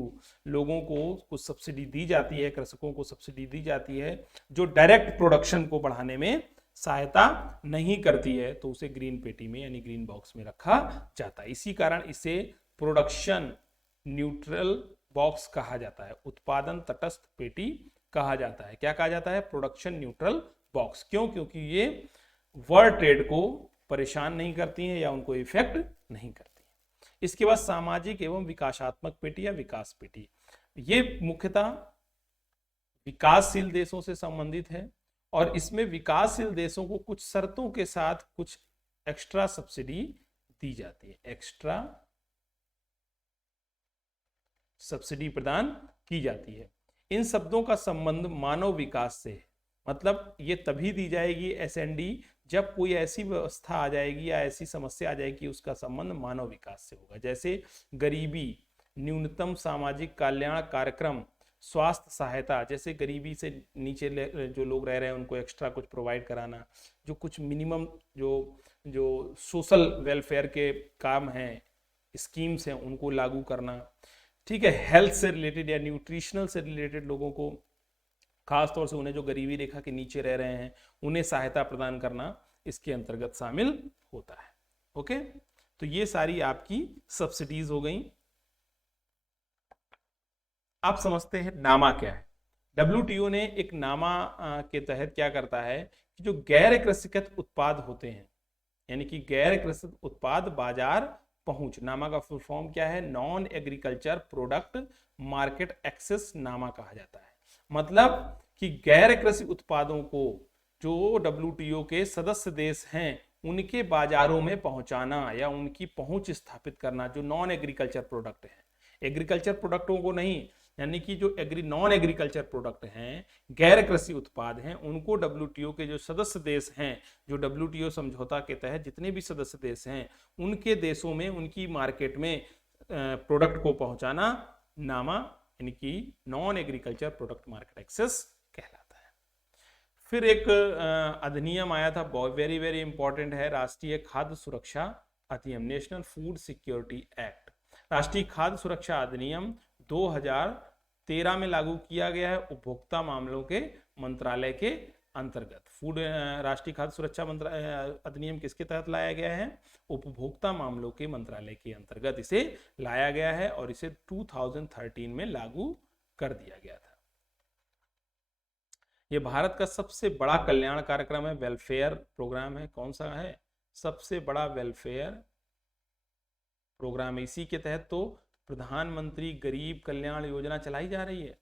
लोगों को कुछ सब्सिडी दी जाती है, कृषकों को सब्सिडी दी जाती है जो डायरेक्ट प्रोडक्शन को बढ़ाने में सहायता नहीं करती है, तो उसे ग्रीन पेटी में यानी ग्रीन बॉक्स में रखा जाता है। इसी कारण इसे प्रोडक्शन न्यूट्रल बॉक्स कहा जाता है, उत्पादन तटस्थ पेटी कहा जाता है। क्या कहा जाता है? Production neutral box. क्यों? क्योंकि ये वर्ल्ड ट्रेड को परेशान नहीं करती हैं या उनको इफेक्ट नहीं करती हैं। इसके बाद सामाजिक एवं विकासात्मक पेटी या विकास पेटी, ये मुख्यतः विकासशील देशों से संबंधित है और इसमें विकासशील देशों को कुछ शर्तों के साथ कुछ एक्स्ट्रा सब्सिडी दी जाती है, एक्स्ट्रा सब्सिडी प्रदान की जाती है। इन शब्दों का संबंध मानव विकास से है, मतलब ये तभी दी जाएगी SND जब कोई ऐसी व्यवस्था आ जाएगी या ऐसी समस्या आ जाएगी उसका संबंध मानव विकास से होगा, जैसे गरीबी, न्यूनतम सामाजिक कल्याण कार्यक्रम, स्वास्थ्य सहायता, जैसे गरीबी से नीचे जो लोग रह रहे हैं उनको एक्स्ट्रा कुछ प्रोवाइड कराना, जो कुछ मिनिमम जो सोशल वेलफेयर के काम हैं, स्कीम्स हैं, उनको लागू करना। ठीक है, हेल्थ से रिलेटेड या न्यूट्रिशनल से रिलेटेड लोगों को, खासतौर से उन्हें जो गरीबी रेखा के नीचे रह रहे हैं उन्हें सहायता प्रदान करना इसके अंतर्गत शामिल होता है। ओके, तो ये सारी आपकी सब्सिडीज हो गई। आप समझते हैं नामा क्या है। WTO ने एक नामा के तहत क्या करता है कि जो गैर कृषिगत उत्पाद होते हैं यानी कि गैर कृषि उत्पाद बाजार पहुंच। नामा का फुल फॉर्म क्या है? Non agriculture product market access NAMA कहा जाता है। मतलब कि गैर कृषि उत्पादों को जो WTO के सदस्य देश हैं उनके बाजारों में पहुंचाना या उनकी पहुंच स्थापित करना, जो नॉन एग्रीकल्चर प्रोडक्ट है, एग्रीकल्चर प्रोडक्टों को नहीं, यानी कि जो नॉन एग्रीकल्चर प्रोडक्ट हैं, गैर कृषि उत्पाद हैं, उनको WTO के जो सदस्य देश हैं, जो WTO समझौता के तहत जितने भी सदस्य देश हैं उनके देशों में, उनकी मार्केट में प्रोडक्ट को पहुंचाना नामा यानी कि non agriculture product market access कहलाता है। फिर एक अधिनियम आया था, वेरी वेरी इंपॉर्टेंट है, राष्ट्रीय खाद्य सुरक्षा अधिनियम, नेशनल फूड सिक्योरिटी एक्ट। राष्ट्रीय खाद्य सुरक्षा अधिनियम 2013 में लागू किया गया है उपभोक्ता मामलों के मंत्रालय के अंतर्गत। राष्ट्रीय खाद्य सुरक्षा अधिनियम किसके तहत लाया गया है? उपभोक्ता मामलों के मंत्रालय के अंतर्गत इसे लाया गया है और इसे 2013 में लागू कर दिया गया था। यह भारत का सबसे बड़ा कल्याण कार्यक्रम है, वेलफेयर प्रोग्राम है। कौन सा है? सबसे बड़ा वेलफेयर प्रोग्राम है। इसी के तहत तो प्रधानमंत्री गरीब कल्याण योजना चलाई जा रही है।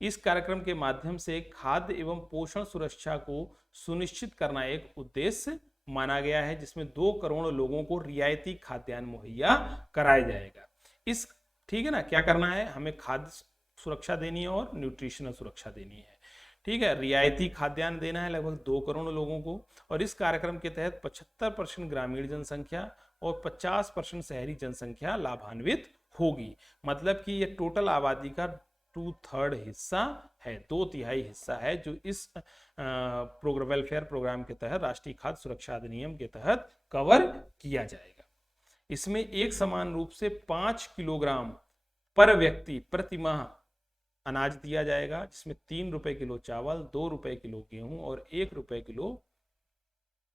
इस कार्यक्रम के माध्यम से खाद्य एवं पोषण सुरक्षा को सुनिश्चित करना एक उद्देश्य माना गया है, जिसमें 2 करोड़ लोगों को रियायती खाद्यान्न मुहैया कराया जाएगा। ठीक है ना, क्या करना है? हमें खाद्य सुरक्षा देनी है और न्यूट्रिशनल सुरक्षा देनी है। ठीक है, रियायती खाद्यान्न देना है लगभग 2 करोड़ लोगों को, और इस कार्यक्रम के तहत 75% ग्रामीण जनसंख्या और 50% शहरी जनसंख्या लाभान्वित होगी। मतलब कि ये टोटल आबादी का 2/3 हिस्सा है, 2/3 हिस्सा है, जो इस वेलफेयर प्रोग्राम के तहत, राष्ट्रीय खाद्य सुरक्षा अधिनियम के तहत कवर किया जाएगा। इसमें एक समान रूप से 5 किलोग्राम पर व्यक्ति प्रति माह अनाज दिया जाएगा, जिसमें 3 रुपए किलो चावल, 2 रुपए किलो गेहूं और 1 रुपए किलो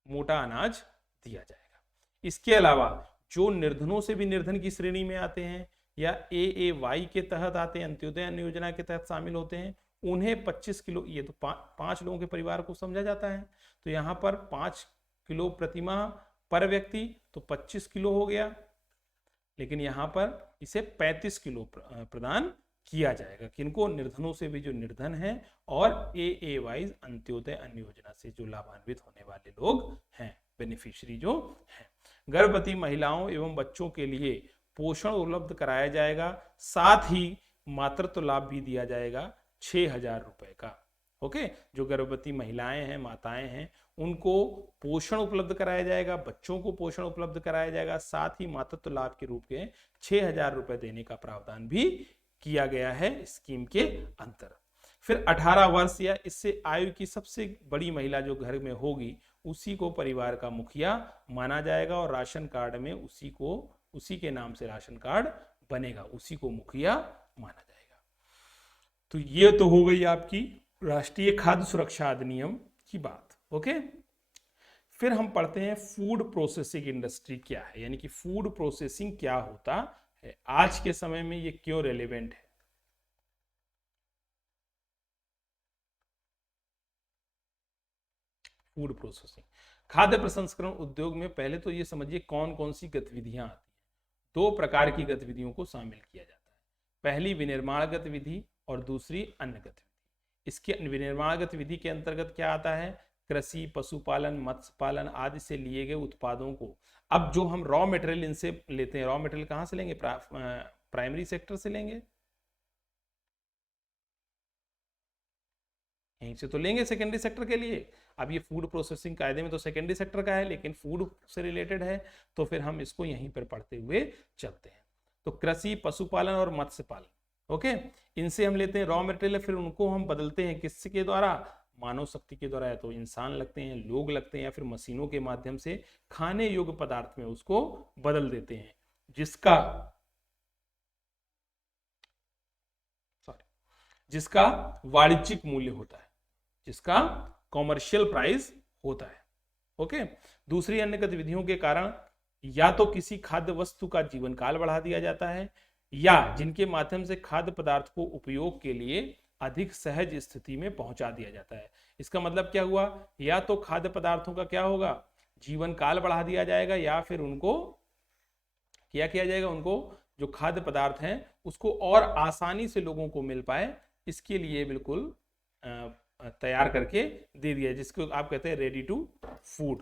मोटा अनाज दिया जाएगा। इसके अलावा जो निर्धनों से भी निर्धन की श्रेणी में आते हैं या AAY के तहत आते हैं, अंत्योदय अन्न योजना के तहत शामिल होते हैं, उन्हें 25 किलो, ये तो 5 लोगों के परिवार को समझा जाता है, तो यहाँ पर 5 किलो प्रतिमाह पर व्यक्ति, तो 25 किलो हो गया, लेकिन यहाँ पर इसे 35 किलो प्रदान किया जाएगा। किनको? निर्धनों से भी जो निर्धन हैं और AAY अंत्योदय अन्न योजना से जो लाभान्वित होने वाले लोग हैं, बेनिफिशियरी जो हैं। गर्भवती महिलाओं एवं बच्चों के लिए पोषण उपलब्ध कराया जाएगा, साथ ही मातृत्व लाभ भी दिया जाएगा 6,000 रुपए का। ओके, जो गर्भवती महिलाएं हैं, माताएं हैं, उनको पोषण उपलब्ध कराया जाएगा, बच्चों को पोषण उपलब्ध कराया जाएगा, साथ ही मातृत्व लाभ के रूप में 6,000 रुपए देने का प्रावधान भी किया गया है स्कीम के अंतर्गत। फिर 18 वर्ष या इससे आयु की सबसे बड़ी महिला जो घर में होगी, उसी को परिवार का मुखिया माना जाएगा और राशन कार्ड में उसी के नाम से राशन कार्ड बनेगा, उसी को मुखिया माना जाएगा। तो ये तो हो गई आपकी राष्ट्रीय खाद्य सुरक्षा अधिनियम की बात। ओके, फिर हम पढ़ते हैं फूड प्रोसेसिंग इंडस्ट्री क्या है, यानी कि फूड प्रोसेसिंग क्या होता है, आज के समय में ये क्यों रेलेवेंट है। फूड प्रोसेसिंग, खाद्य प्रसंस्करण उद्योग में पहले तो ये समझिए कौन कौन सी गतिविधियां आती हैं। 2 प्रकार की गतिविधियों को शामिल किया जाता है, पहली विनिर्माण गतिविधि और दूसरी अन्य गतिविधि। इसके विनिर्माण गतिविधि के अंतर्गत क्या आता है? कृषि, पशुपालन, मत्स्य पालन आदि से लिए गए उत्पादों को, अब जो हम रॉ मटेरियल इनसे लेते हैं, रॉ मटेरियल कहां से लेंगे? प्राइमरी सेक्टर से लेंगे, यहीं से तो लेंगे सेकेंडरी सेक्टर के लिए। अब ये फूड प्रोसेसिंग कायदे में तो सेकेंडरी सेक्टर का है, लेकिन फूड से रिलेटेड है, तो फिर हम इसको यहीं पर पढ़ते हुए चलते हैं। तो कृषि, पशुपालन और मत्स्य पालन, ओके, इनसे हम लेते हैं रॉ मटेरियल, फिर उनको हम बदलते हैं किसके द्वारा? मानव शक्ति के द्वारा, या तो इंसान लगते हैं, लोग लगते हैं, या फिर मशीनों के माध्यम से खाने योग्य पदार्थ में उसको बदल देते हैं, जिसका वाणिज्यिक मूल्य होता है, जिसका कॉमर्शियल प्राइस होता है। ओके, दूसरी अन्य गतिविधियों के कारण या तो किसी खाद्य वस्तु का जीवन काल बढ़ा दिया जाता है, या जिनके माध्यम से खाद्य पदार्थ को उपयोग के लिए अधिक सहज स्थिति में पहुंचा दिया जाता है। इसका मतलब क्या हुआ? या तो खाद्य पदार्थों का क्या होगा? जीवन काल बढ़ा दिया जाएगा या फिर उनको क्या किया जाएगा, उनको जो खाद्य पदार्थ हैं उसको और आसानी से लोगों को मिल पाए, इसके लिए बिल्कुल तैयार करके दे दिया, जिसको आप कहते हैं रेडी टू फूड,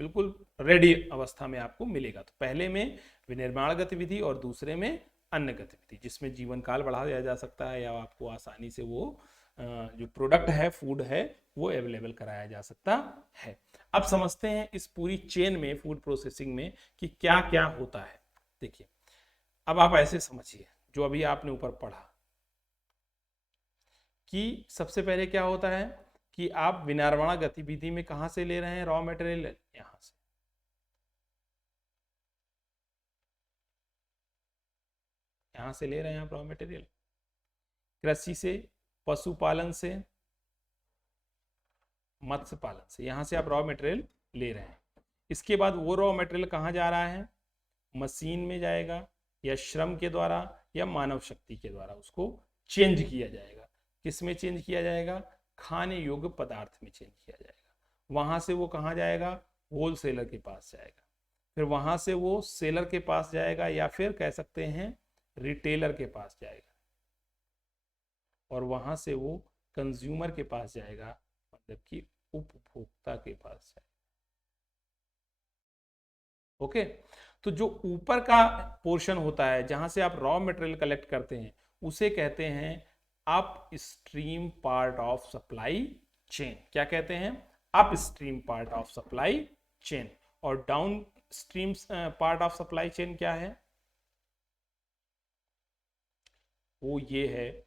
बिल्कुल रेडी अवस्था में आपको मिलेगा। तो पहले में विनिर्माण गतिविधि और दूसरे में अन्य गतिविधि, जिसमें जीवन काल बढ़ा दिया जा सकता है या आपको आसानी से वो जो प्रोडक्ट है, फूड है, वो अवेलेबल कराया जा सकता है। अब समझते हैं इस पूरी चेन में, फूड प्रोसेसिंग में, कि क्या क्या होता है। देखिए, अब आप ऐसे समझिए, जो अभी आपने ऊपर पढ़ा कि सबसे पहले क्या होता है कि आप विनिर्माण गतिविधि में कहां से ले रहे हैं रॉ मटेरियल, यहां से, यहां से ले रहे हैं आप रॉ मटेरियल, कृषि से, पशुपालन से, मत्स्य पालन से, यहां से आप रॉ मटेरियल ले रहे हैं। इसके बाद वो रॉ मटेरियल कहां जा रहा है, मशीन में जाएगा या श्रम के द्वारा या मानव शक्ति के द्वारा उसको चेंज किया जाएगा। किस में चेंज किया जाएगा, खाने योग्य पदार्थ में चेंज किया जाएगा। वहां से वो कहां जाएगा, होलसेलर के पास जाएगा, फिर वहां से वो सेलर के पास जाएगा या फिर कह सकते हैं रिटेलर के पास जाएगा, और वहां से वो कंज्यूमर के पास जाएगा, मतलब कि उपभोक्ता के पास जाएगा। ओके, तो जो ऊपर का पोर्शन होता है जहां से आप रॉ मटेरियल कलेक्ट करते हैं उसे कहते हैं upstream part of supply chain. क्या कहते हैं, upstream part of supply chain. और downstream part of supply chain क्या है, वो ये है,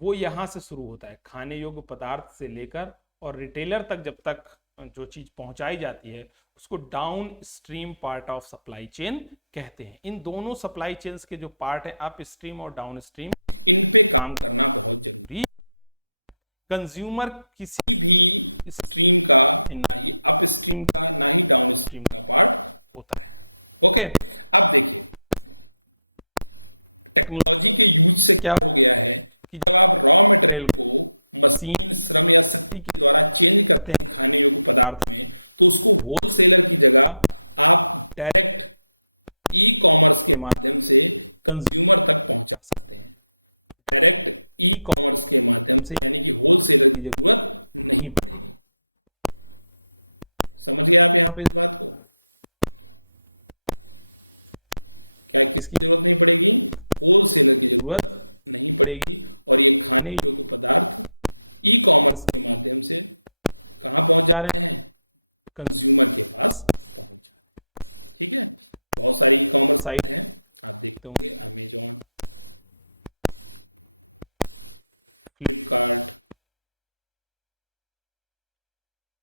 वो यहां से शुरू होता है, खाने योग्य पदार्थ से लेकर और रिटेलर तक जब तक जो चीज पहुंचाई जाती है उसको down stream part of supply chain कहते हैं। इन दोनों सप्लाई चेन्स के जो पार्ट है, अप स्ट्रीम और डाउन स्ट्रीम, काम करते हैं। कंज्यूमर किसी होता है, ओके, क्या इसकी जरूरत नहीं, साइड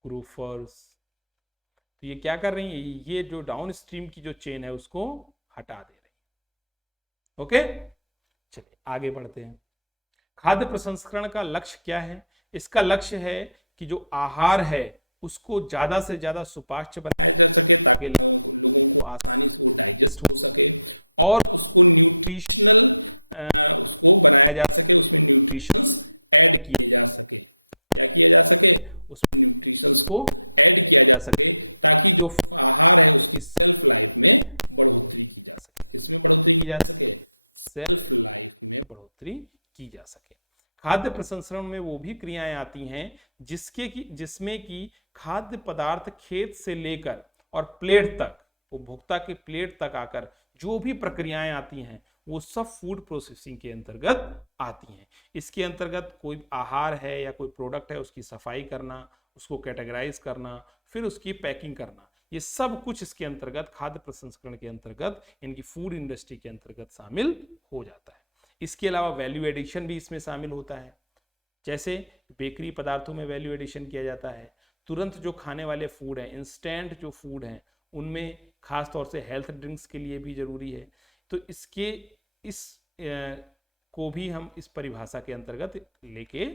ग्रूफर्स, तो ये क्या कर रही है, ये जो डाउन स्ट्रीम की जो चेन है उसको हटा दे रही है। ओके, चलिए आगे बढ़ते हैं। खाद्य प्रसंस्करण का लक्ष्य क्या है, इसका लक्ष्य है कि जो आहार है उसको ज्यादा से ज्यादा सुपाच्य बनाए और उसको तो बढ़ोतरी की जा सके। खाद्य प्रसंस्करण में वो भी क्रियाएं आती हैं जिसमें कि खाद्य पदार्थ खेत से लेकर और प्लेट तक, उपभोक्ता के प्लेट तक आकर जो भी प्रक्रियाएं आती हैं वो सब फूड प्रोसेसिंग के अंतर्गत आती हैं। इसके अंतर्गत कोई आहार है या कोई प्रोडक्ट है उसकी सफाई करना, उसको कैटेगराइज करना, फिर उसकी पैकिंग करना, ये सब कुछ इसके अंतर्गत खाद्य प्रसंस्करण के अंतर्गत, इनकी फूड इंडस्ट्री के अंतर्गत शामिल हो जाता है। इसके अलावा वैल्यू एडिशन भी इसमें शामिल होता है, जैसे बेकरी पदार्थों में वैल्यू एडिशन किया जाता है। तुरंत जो खाने वाले फूड हैं, इंस्टेंट जो फूड हैं, उनमें खास तौर से हेल्थ ड्रिंक्स के लिए भी जरूरी है। तो इस को भी हम इस परिभाषा के अंतर्गत लेके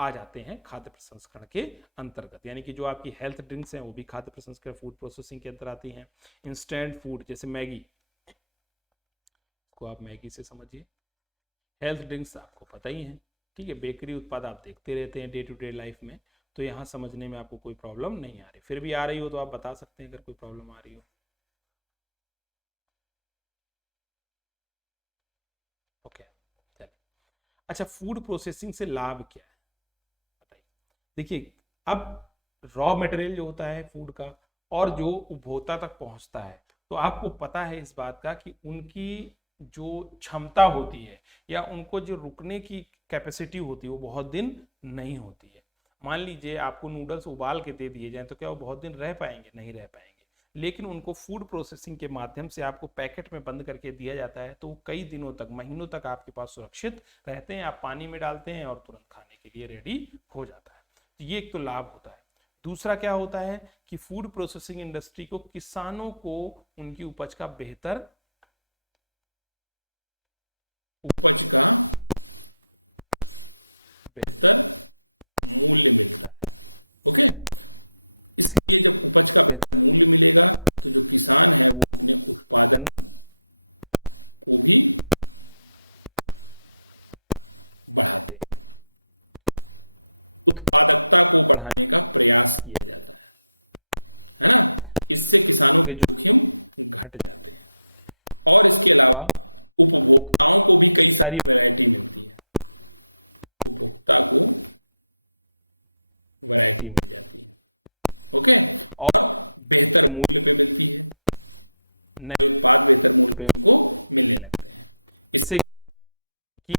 आ जाते हैं खाद्य प्रसंस्करण के अंतर्गत। यानी कि जो आपकी हेल्थ ड्रिंक्स हैं वो भी खाद्य प्रसंस्करण फूड प्रोसेसिंग के अंतर आती हैं। इंस्टेंट फूड जैसे मैगी को आप मैगी से समझिए, हेल्थ ड्रिंक्स आपको पता ही है, ठीक है, बेकरी उत्पाद आप देखते रहते हैं डे टू डे लाइफ में, तो यहाँ समझने में आपको कोई प्रॉब्लम नहीं आ रही। फिर भी आ रही हो तो आप बता सकते हैं अगर कोई प्रॉब्लम आ रही हो। ओके, चलिए। अच्छा, फूड प्रोसेसिंग से लाभ क्या है बताइए। देखिए, अब रॉ मटेरियल जो होता है फूड का और जो उपभोक्ता तक पहुंचता है, तो आपको पता है इस बात का कि उनकी जो क्षमता होती है या उनको जो रुकने की कैपेसिटी होती है वो बहुत दिन नहीं होती है। मान लीजिए आपको नूडल्स उबाल के दे दिए जाएं तो क्या वो बहुत दिन रह पाएंगे? नहीं रह पाएंगे। लेकिन उनको फूड प्रोसेसिंग के माध्यम से आपको पैकेट में बंद करके दिया जाता है तो वो कई दिनों तक, महीनों तक आपके पास सुरक्षित रहते हैं। आप पानी में डालते हैं और तुरंत खाने के लिए रेडी हो जाता है। तो ये एक तो लाभ होता है। दूसरा क्या होता है कि फूड प्रोसेसिंग इंडस्ट्री को किसानों को उनकी उपज का बेहतर सारी और से कि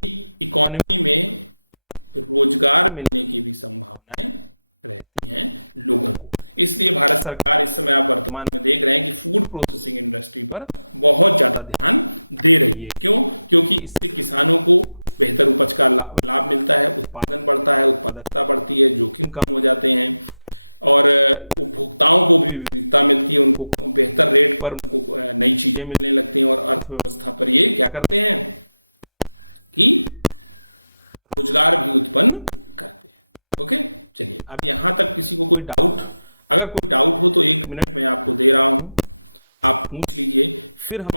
सरकार मान पर ये इस इनका पर ये मिल अगर अभी कोई डाक्टर को मिनट फिर हम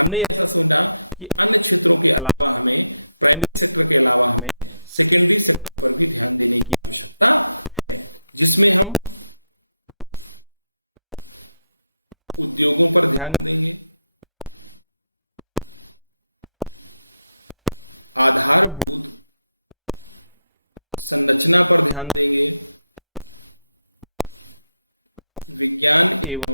हमने ध्यान ध्यान एवं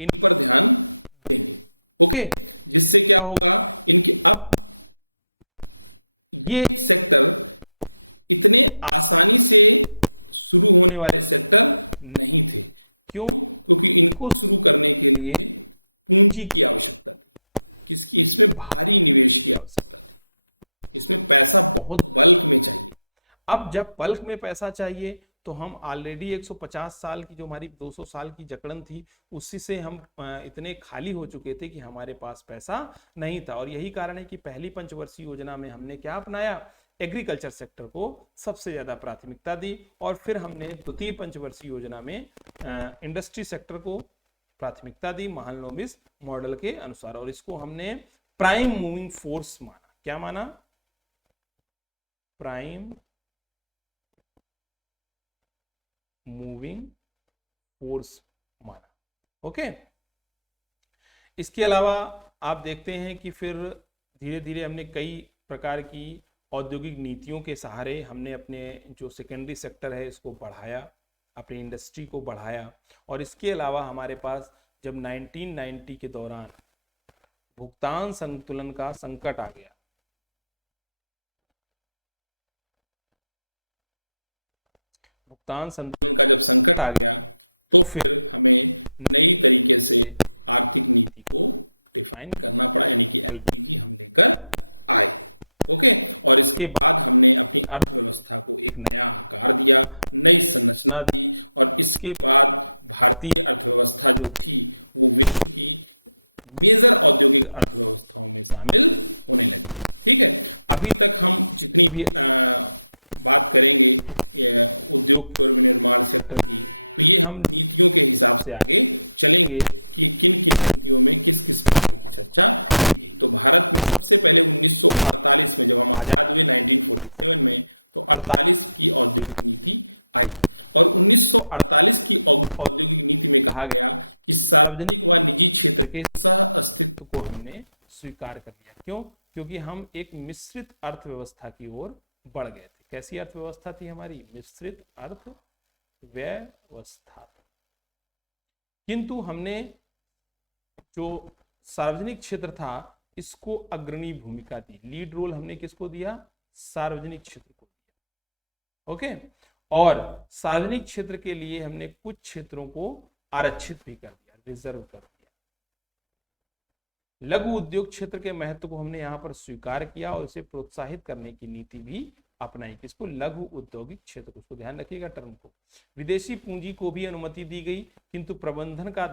इन क्या होगा ये आने वाले क्यों को ये जी बहुत। अब जब बल्क में पैसा चाहिए तो हम ऑलरेडी 150 साल की जो हमारी 200 साल की जकड़न थी उसी से हम इतने खाली हो चुके थे कि हमारे पास पैसा नहीं था। और यही कारण है कि पहली पंचवर्षीय योजना में हमने क्या अपनाया, एग्रीकल्चर सेक्टर को सबसे ज्यादा प्राथमिकता दी। और फिर हमने द्वितीय पंचवर्षीय योजना में इंडस्ट्री सेक्टर को प्राथमिकता दी महालनोबिस मॉडल के अनुसार। और इसको हमने प्राइम मूविंग फोर्स माना। क्या माना? प्राइम मूविंग फोर्स माना। ओके। इसके अलावा आप देखते हैं कि फिर धीरे धीरे हमने कई प्रकार की औद्योगिक नीतियों के सहारे हमने अपने जो सेकेंडरी सेक्टर है इसको बढ़ाया, अपनी इंडस्ट्री को बढ़ाया। और इसके अलावा हमारे पास जब 1990 के दौरान भुगतान संतुलन का संकट आ गया, भुगतान संतुलन आ गया तो फिर के बाद के भारतीय अभी भी हम से आगे को हमने स्वीकार कर लिया। क्यों? क्योंकि हम एक मिश्रित अर्थव्यवस्था की ओर बढ़ गए थे। कैसी अर्थव्यवस्था थी हमारी? मिश्रित अर्थव्यवस्था। किंतु हमने जो सार्वजनिक क्षेत्र था इसको अग्रणी भूमिका दी। लीड रोल हमने किसको दिया? सार्वजनिक क्षेत्र को दिया। ओके। और सार्वजनिक क्षेत्र के लिए हमने कुछ क्षेत्रों को आरक्षित भी कर दिया, रिजर्व कर दिया। लघु उद्योग क्षेत्र के महत्व को हमने यहां पर स्वीकार किया और इसे प्रोत्साहित करने की नीति भी अपनाई। किसको? लघु औद्योगिक क्षेत्र को। उसको ध्यान रखिएगा टर्म को। विदेशी पूंजी को भी अनुमति दी गई किंतु प्रबंधन का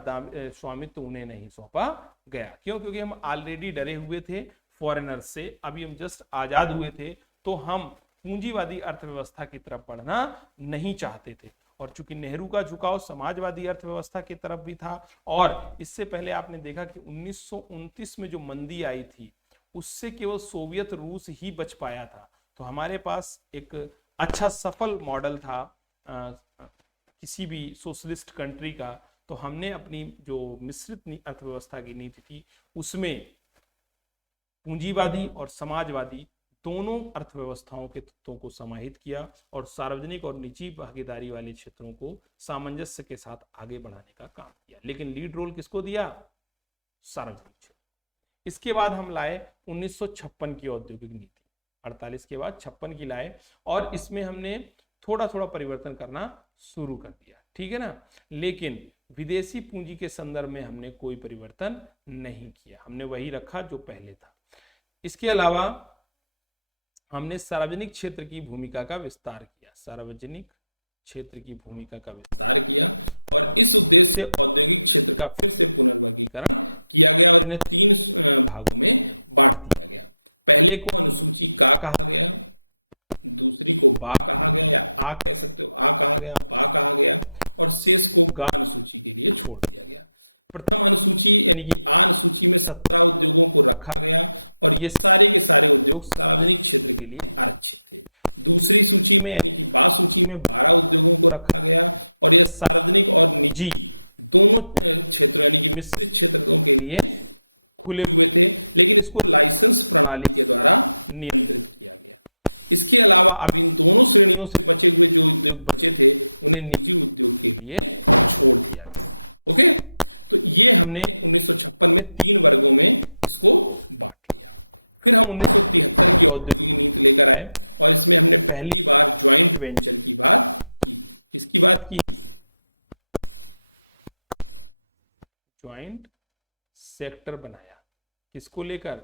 स्वामित्व उन्हें नहीं सौंपा गया। क्यों? क्योंकि हम ऑलरेडी डरे हुए थे फॉरेनर्स से, अभी हम जस्ट आजाद हुए थे तो हम पूंजीवादी अर्थव्यवस्था की तरफ बढ़ना नहीं चाहते थे। और चूंकि नेहरू का झुकाव समाजवादी अर्थव्यवस्था की तरफ भी था और इससे पहले आपने देखा कि 1929 में जो मंदी आई थी उससे केवल सोवियत रूस ही बच पाया था। तो हमारे पास एक अच्छा सफल मॉडल था किसी भी सोशलिस्ट कंट्री का। तो हमने अपनी जो मिश्रित अर्थव्यवस्था की नीति थी उसमें पूंजीवादी और समाजवादी दोनों अर्थव्यवस्थाओं के तत्वों को समाहित किया और सार्वजनिक और निजी भागीदारी वाले क्षेत्रों को सामंजस्य के साथ आगे बढ़ाने का काम किया। लेकिन लीड रोल किसको दिया? सार्वजनिक क्षेत्र। इसके बाद हम लाए 1956 की औद्योगिक नीति। 48 के बाद 56 की लाए और इसमें हमने थोड़ा थोड़ा परिवर्तन करना शुरू कर दिया। ठीक है ना। लेकिन विदेशी पूंजी के संदर्भ में हमने कोई परिवर्तन नहीं किया, हमने वही रखा जो पहले था। इसके अलावा हमने सार्वजनिक क्षेत्र की भूमिका का विस्तार किया। सार्वजनिक क्षेत्र की भूमिका का विस्तार एक ये के लिए में जी लिए खुले इसको ये हमने डायरेक्टर बनाया, किसको लेकर,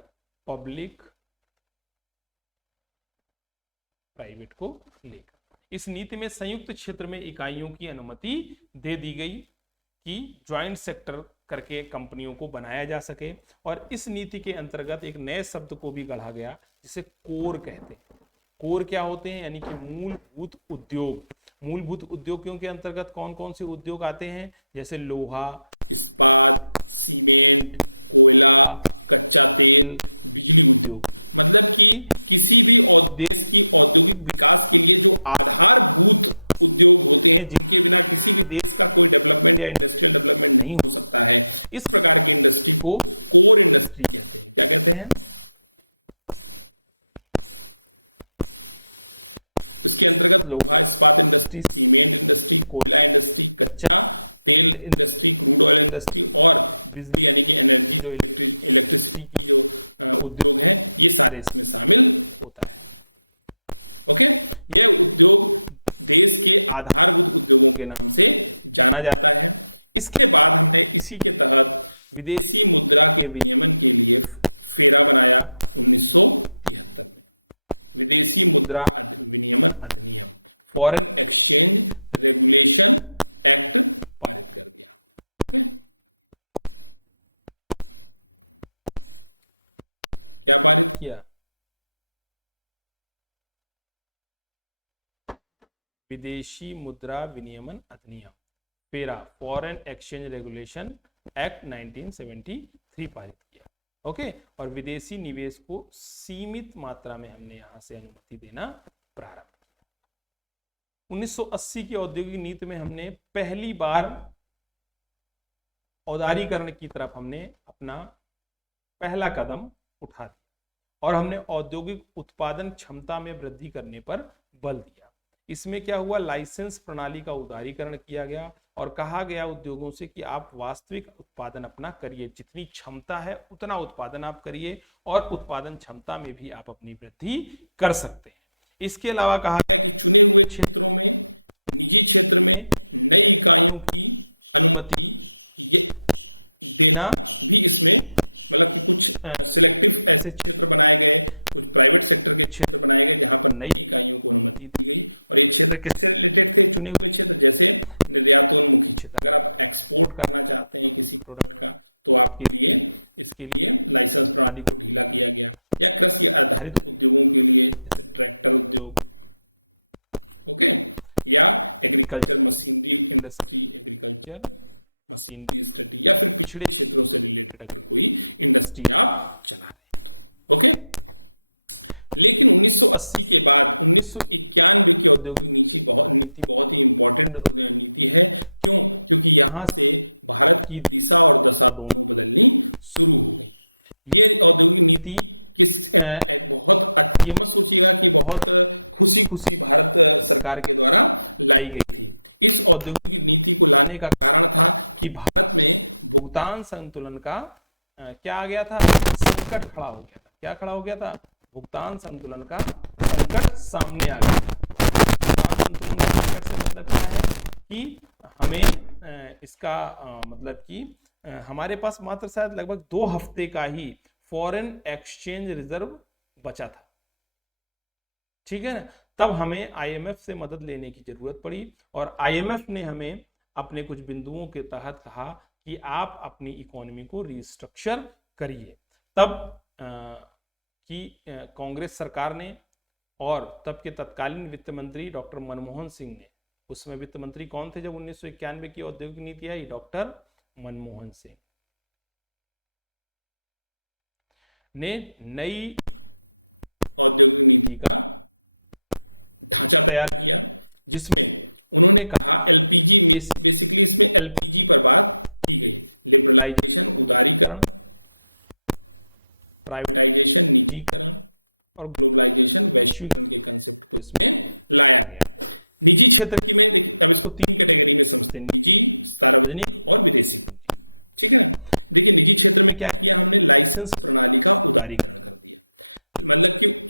पब्लिक प्राइवेट को लेकर। इस नीति में संयुक्त क्षेत्र में इकाइयों की अनुमति दे दी गई कि ज्वाइंट सेक्टर करके कंपनियों को बनाया जा सके, और इस नीति के अंतर्गत एक नए शब्द को भी गढ़ा गया जिसे कोर कहते हैं। कोर क्या होते हैं, यानी कि मूलभूत उद्योग। मूलभूत उद्योगों के अंतर्गत कौन कौन से उद्योग आते हैं, जैसे लोहा, नहीं, इसको जो उद्योग होता है, आधा के नाम से जाना जाता है। इसकी विदेश के मुद्रा फॉरेन किया, विदेशी मुद्रा विनियमन अधिनियम पेरा, फॉरेन एक्सचेंज रेगुलेशन एक्ट 1973 पारित किया। ओके, और विदेशी निवेश को सीमित मात्रा में हमने यहां से अनुमति देना प्रारंभ किया। 1980 की औद्योगिक नीति में हमने पहली बार औदारीकरण की तरफ हमने अपना पहला कदम उठा दिया और हमने औद्योगिक उत्पादन क्षमता में वृद्धि करने पर बल दिया। इसमें क्या हुआ, लाइसेंस प्रणाली का उदारीकरण किया गया और कहा गया उद्योगों से कि आप वास्तविक उत्पादन अपना करिए, जितनी क्षमता है उतना उत्पादन आप करिए और उत्पादन क्षमता में भी आप अपनी वृद्धि कर सकते हैं। इसके अलावा कहा नई बहुत खुशी कार्य आई गई औद्योगिक का कि भुगतान संतुलन का क्या आ गया था, संकट खड़ा हो गया था। क्या खड़ा हो गया था, भुगतान संतुलन का संकट सामने आ गया था। भुगतान संतुलन का संकट से मतलब क्या है कि हमें इसका मतलब कि हमारे पास मात्र शायद लगभग 2 हफ्ते का ही फॉरेन एक्सचेंज रिजर्व बचा था, ठीक है ना। तब हमें आईएमएफ से मदद लेने की जरूरत पड़ी और आईएमएफ ने हमें अपने कुछ बिंदुओं के तहत कहा कि आप अपनी इकोनॉमी को रिस्ट्रक्चर करिए। तब की कांग्रेस सरकार ने और तब के तत्कालीन वित्त मंत्री डॉक्टर मनमोहन सिंह ने, उसमें वित्त मंत्री कौन थे जब 1991 की औद्योगिक नीति आई, डॉक्टर मनमोहन सिंह ने नई तैयार, जिसमें कहा इस प्राइवेट और क्या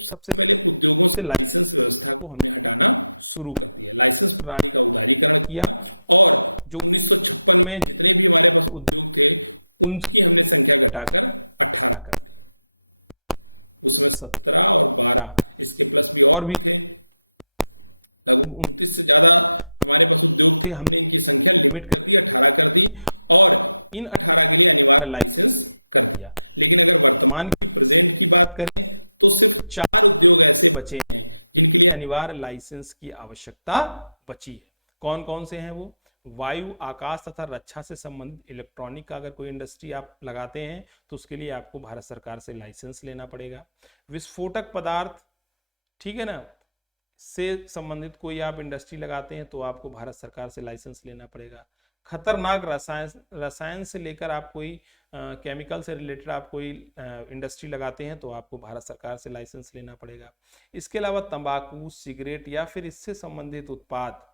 सबसे को हम शुरू किया जो में और भी हम इन मान बात करें 4 बचे, अनिवार्य लाइसेंस की आवश्यकता बची है। कौन कौन से हैं वो? वायु, आकाश तथा रक्षा से संबंधित इलेक्ट्रॉनिक का अगर कोई इंडस्ट्री आप लगाते हैं तो उसके लिए आपको भारत सरकार से लाइसेंस लेना पड़ेगा। विस्फोटक पदार्थ, ठीक है ना, से संबंधित कोई आप इंडस्ट्री लगाते हैं तो आपको भारत सरकार से लाइसेंस लेना पड़ेगा। खतरनाक रसायन से लेकर आप कोई केमिकल से रिलेटेड आप कोई इंडस्ट्री लगाते हैं तो आपको भारत सरकार से लाइसेंस लेना पड़ेगा। इसके अलावा तंबाकू, सिगरेट या फिर इससे संबंधित उत्पाद,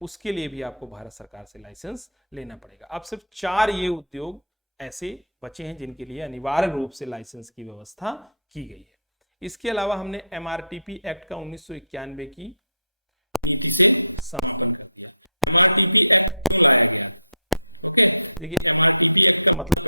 उसके लिए भी आपको भारत सरकार से लाइसेंस लेना पड़ेगा। अब सिर्फ 4 ये उद्योग ऐसे बचे हैं जिनके लिए अनिवार्य रूप से लाइसेंस की व्यवस्था की गई है। इसके अलावा हमने MRTP एक्ट का 1991 की देखिए मतलब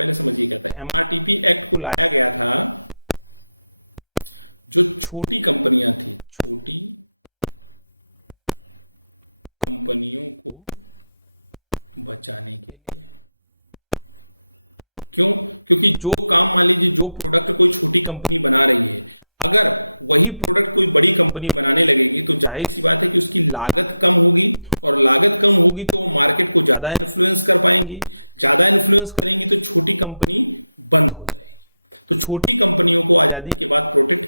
जो जो कंपनी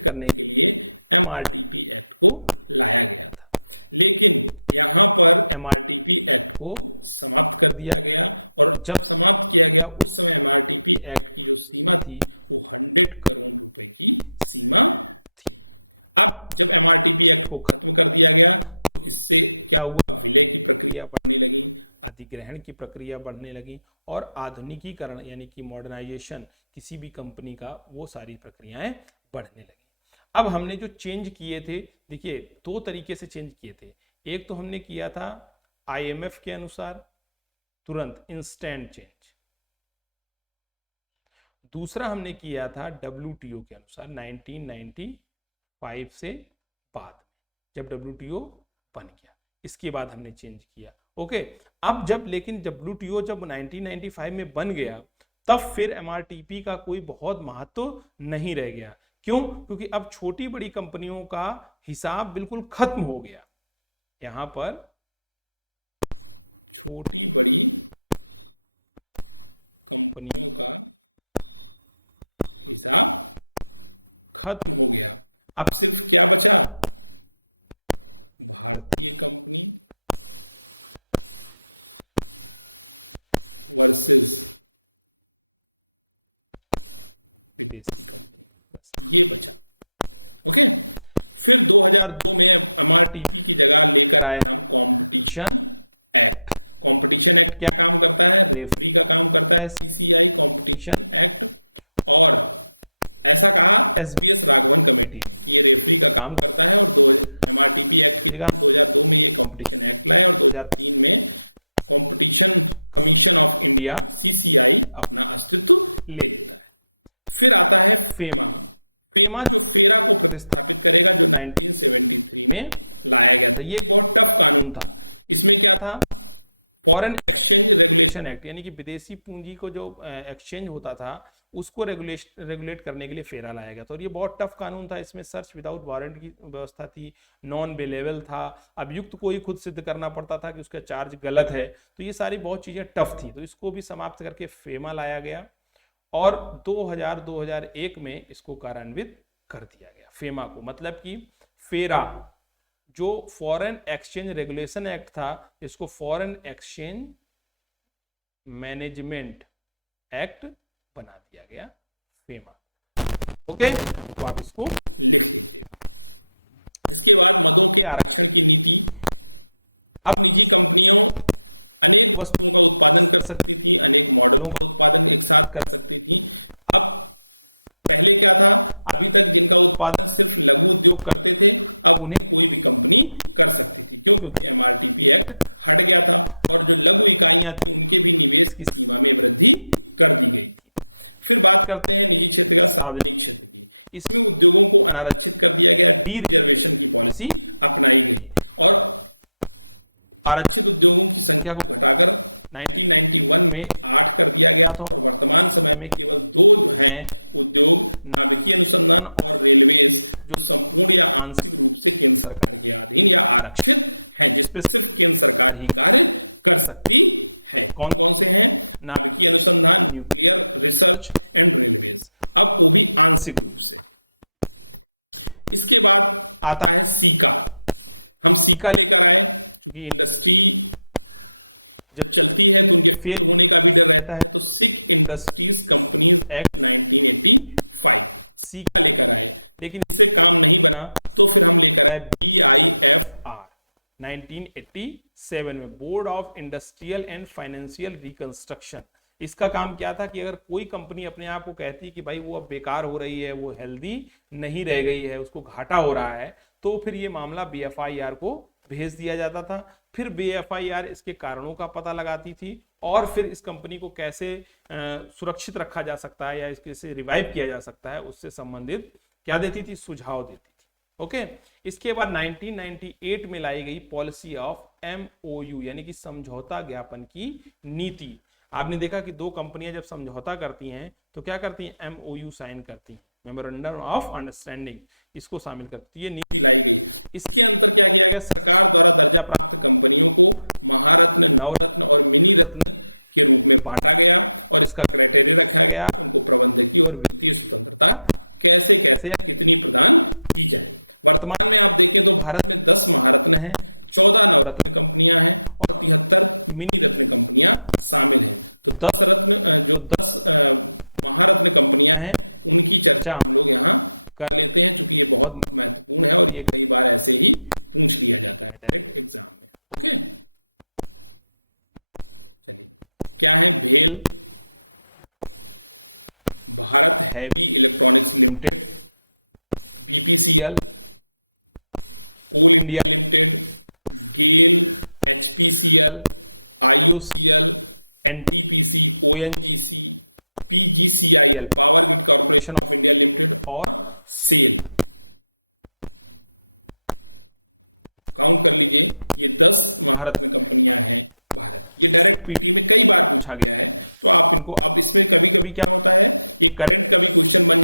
करने को दिया जब उस थी अधिग्रहण की प्रक्रिया बढ़ने लगी और आधुनिकीकरण यानी कि मॉडर्नाइजेशन किसी भी कंपनी का, वो सारी प्रक्रियाएं बढ़ने लगी। अब हमने जो चेंज किए थे, देखिए 2 तरीके से चेंज किए थे। एक तो हमने किया था IMF के अनुसार तुरंत इंस्टेंट चेंज, दूसरा हमने किया था WTO के अनुसार 1995 से बाद में, जब WTO बन गया इसके बाद हमने चेंज किया। ओके, अब जब WTO जब 1995 में बन गया तब फिर MRTP का कोई बहुत महत्व नहीं रह गया। क्यों? क्योंकि अब छोटी बड़ी कंपनियों का हिसाब बिल्कुल खत्म हो गया। यहां पर छोटी कंपनी खत्म, अब ये था फॉरेन एक्सचेंज एक्ट, यानी कि विदेशी पूंजी को जो एक्सचेंज होता था उसको रेगुलेट करने के लिए फेरा लाया गया था। और ये बहुत टफ कानून था, इसमें सर्च विदाउट वारंट की व्यवस्था थी, नॉन बेलेबल था, अभियुक्त को ही खुद सिद्ध करना पड़ता था कि उसका चार्ज गलत है। तो ये सारी बहुत चीजें टफ थी, तो इसको भी समाप्त करके फेमा लाया गया और 2001 में इसको कार्यान्वित कर दिया गया फेमा को। मतलब कि फेरा जो फॉरेन एक्सचेंज रेगुलेशन एक्ट था, इसको फॉरेन एक्सचेंज मैनेजमेंट एक्ट बना दिया गया फेमा। ओके, तो आप इसको अब उन्हें सी भारत क्या को 9 में तो में है जो आंसर आरक्षण इस पे ही सकते कौन ना आता है जब फेल रहता है 10 एक्ट सी, लेकिन आर 1987 में board of industrial and financial reconstruction, इसका काम क्या था कि अगर कोई कंपनी अपने आप को कहती कि भाई वो अब बेकार हो रही है, वो हेल्दी नहीं रह गई है, उसको घाटा हो रहा है, तो फिर ये मामला बीएफआईआर को भेज दिया जाता था। फिर बीएफआईआर इसके कारणों का पता लगाती थी और फिर इस कंपनी को कैसे सुरक्षित रखा जा सकता है या इसके रिवाइव किया जा सकता है, उससे संबंधित क्या देती थी, सुझाव देती थी। ओके, इसके बाद 1998 में लाई गई पॉलिसी ऑफ एमओयू यानी कि समझौता ज्ञापन की नीति। आपने देखा कि दो कंपनियां जब समझौता करती हैं तो क्या करती हैं, एमओयू साइन करती हैं, मेमोरेंडम ऑफ अंडरस्टैंडिंग, इसको शामिल करती है। इस क्या और भारत है इंडिया एंड और भारत पूछा गया उनको अभी क्या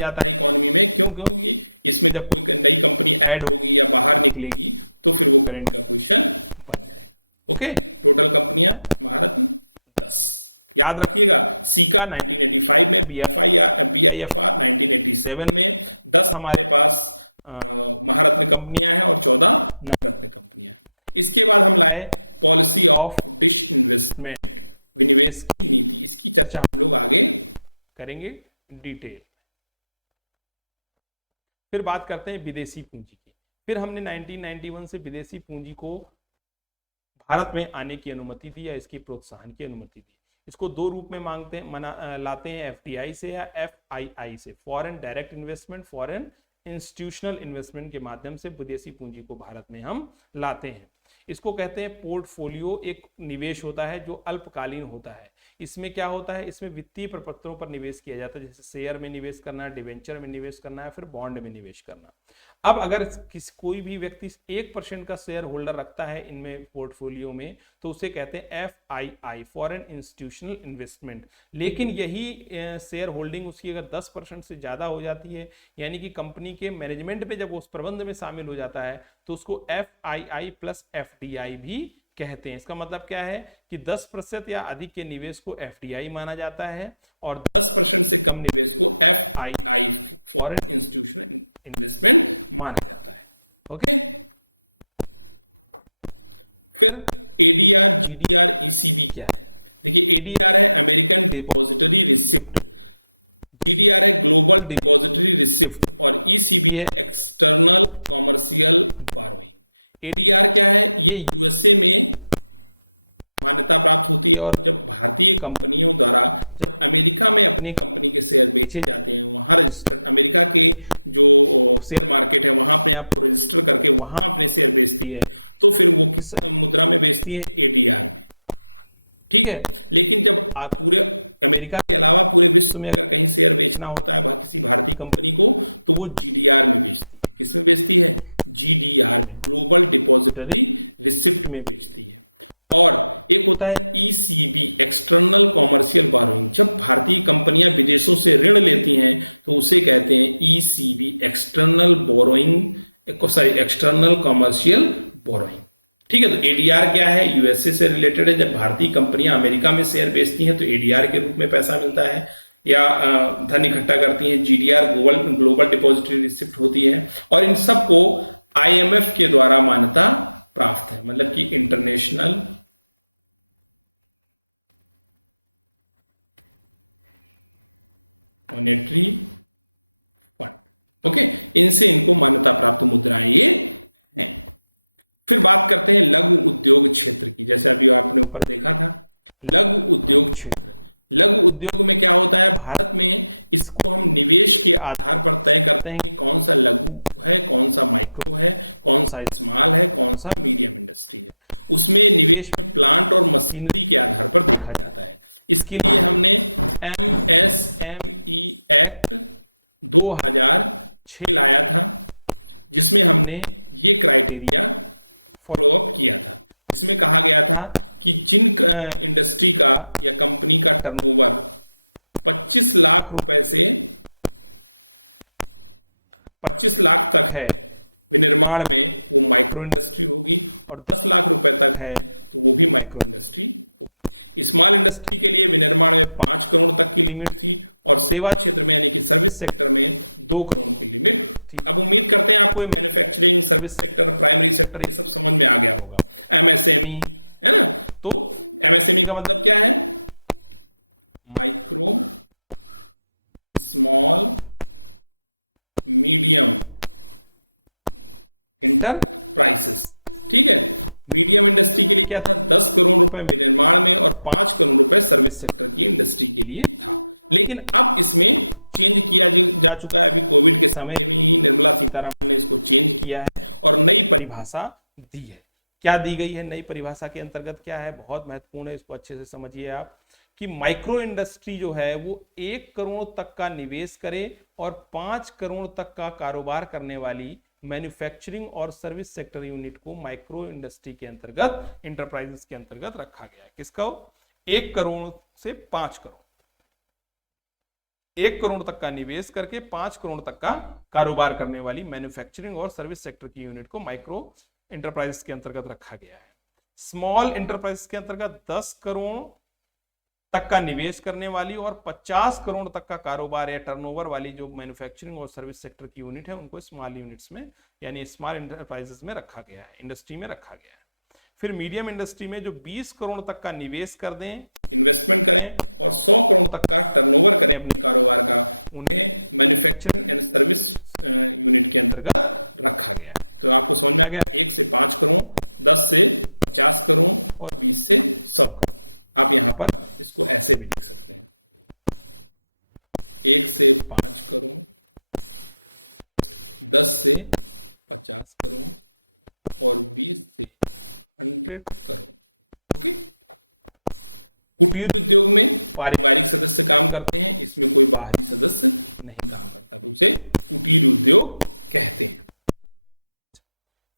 आता है, क्यों जब ऐड हो करेंट। ओके, याद रखिएगा 7 हमारे कंपनी ऑफ में इसकी चर्चा करेंगे डिटेल। फिर बात करते हैं विदेशी पूंजी की। फिर हमने 1991 से विदेशी पूंजी को भारत में आने की अनुमति दी या इसकी प्रोत्साहन की अनुमति दी। इसको दो रूप में मांगते हैं, लाते हैं एफडीआई से या एफआईआई से, foreign direct investment, foreign institutional investment के माध्यम से विदेशी पूंजी को भारत में हम लाते हैं। इसको कहते हैं पोर्टफोलियो, एक निवेश होता है जो अल्पकालीन होता है। इसमें क्या होता है, इसमें वित्तीय प्रपत्रों पर निवेश किया जाता है, जैसे शेयर में निवेश करना, डिवेंचर में निवेश करना है, फिर बॉन्ड में निवेश करना। अब अगर कोई भी व्यक्ति 1% का शेयर होल्डर रखता है इनमें पोर्टफोलियो में, तो उसे कहते हैं एफआईआई, फॉरेन इंस्टीट्यूशनल इन्वेस्टमेंट। लेकिन यही शेयर होल्डिंग उसकी अगर 10% से ज्यादा हो जाती है, यानी कि कंपनी के मैनेजमेंट पे जब वो उस प्रबंध में शामिल हो जाता है, तो उसको एफआईआई प्लस एफडीआई भी कहते हैं। इसका मतलब क्या है कि 10% या अधिक के निवेश को एफडीआई माना जाता है और 10 कम निवेश और माना। ओके, क्या है ये और कंपनी पीछे वहां है आप अमेरिका में ना हो और है माइक्रो सेवा सेक्टर 2 कोई सर्विस सेक्टर होगा तो क्या मतलब क्या लिए लेकिन आ चुका समय तरह किया है, परिभाषा दी है। क्या दी गई है नई परिभाषा के अंतर्गत, क्या है, बहुत महत्वपूर्ण है, इसको अच्छे से समझिए आप कि माइक्रो इंडस्ट्री जो है वो 1 करोड़ तक का निवेश करे और 5 करोड़ तक का कारोबार करने वाली मैन्युफैक्चरिंग और सर्विस सेक्टर यूनिट को माइक्रो इंडस्ट्री के अंतर्गत, इंटरप्राइजेस के अंतर्गत रखा गया है। किसका? 1 करोड़ से 5 करोड़, 1 करोड़ तक का निवेश करके 5 करोड़ तक का कारोबार करने वाली मैन्युफैक्चरिंग और सर्विस सेक्टर की यूनिट को माइक्रो इंटरप्राइजेस के अंतर्गत रखा गया है। स्मॉल इंटरप्राइजेस के अंतर्गत 10 करोड़ तक का निवेश करने वाली और 50 करोड़ तक का कारोबार या टर्नओवर वाली जो मैन्युफैक्चरिंग और सर्विस सेक्टर की यूनिट है उनको स्मॉल यूनिट्स में यानी स्मॉल इंटरप्राइजेस में रखा गया है, इंडस्ट्री में रखा गया है। फिर मीडियम इंडस्ट्री में जो 20 करोड़ तक का निवेश कर दें तक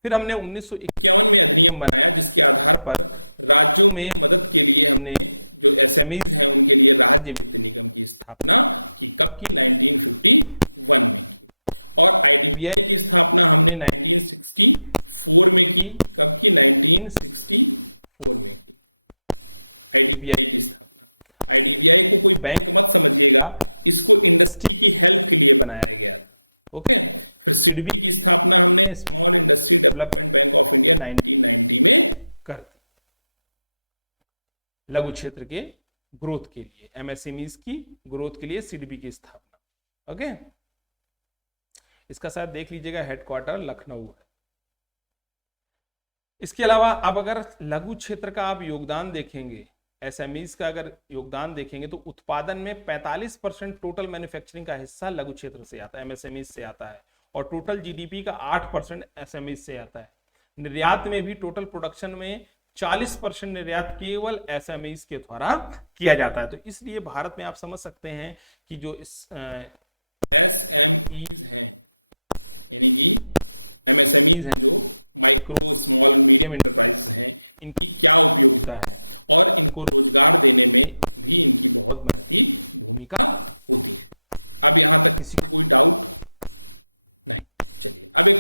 फिर हमने 1921 पर में हमने बैंक बनाया कर लघु क्षेत्र के ग्रोथ के लिए, एमएसएमईज की ग्रोथ के लिए सीडीबी की स्थापना। ओके, इसका शायद देख लीजिएगा हेडक्वार्टर लखनऊ है। इसके अलावा अब अगर लघु क्षेत्र का आप योगदान देखेंगे, एसएमईज का अगर योगदान देखेंगे तो उत्पादन में 45% टोटल मैन्युफैक्चरिंग का हिस्सा लघु क्षेत्र से आता है, एमएसएमईज से आता है, और टोटल जीडीपी का 8% एसएमईज से आता है। निर्यात में भी टोटल प्रोडक्शन में 40% निर्यात केवल एसएमईज के द्वारा किया जाता है। तो इसलिए भारत में आप समझ सकते हैं कि जो इस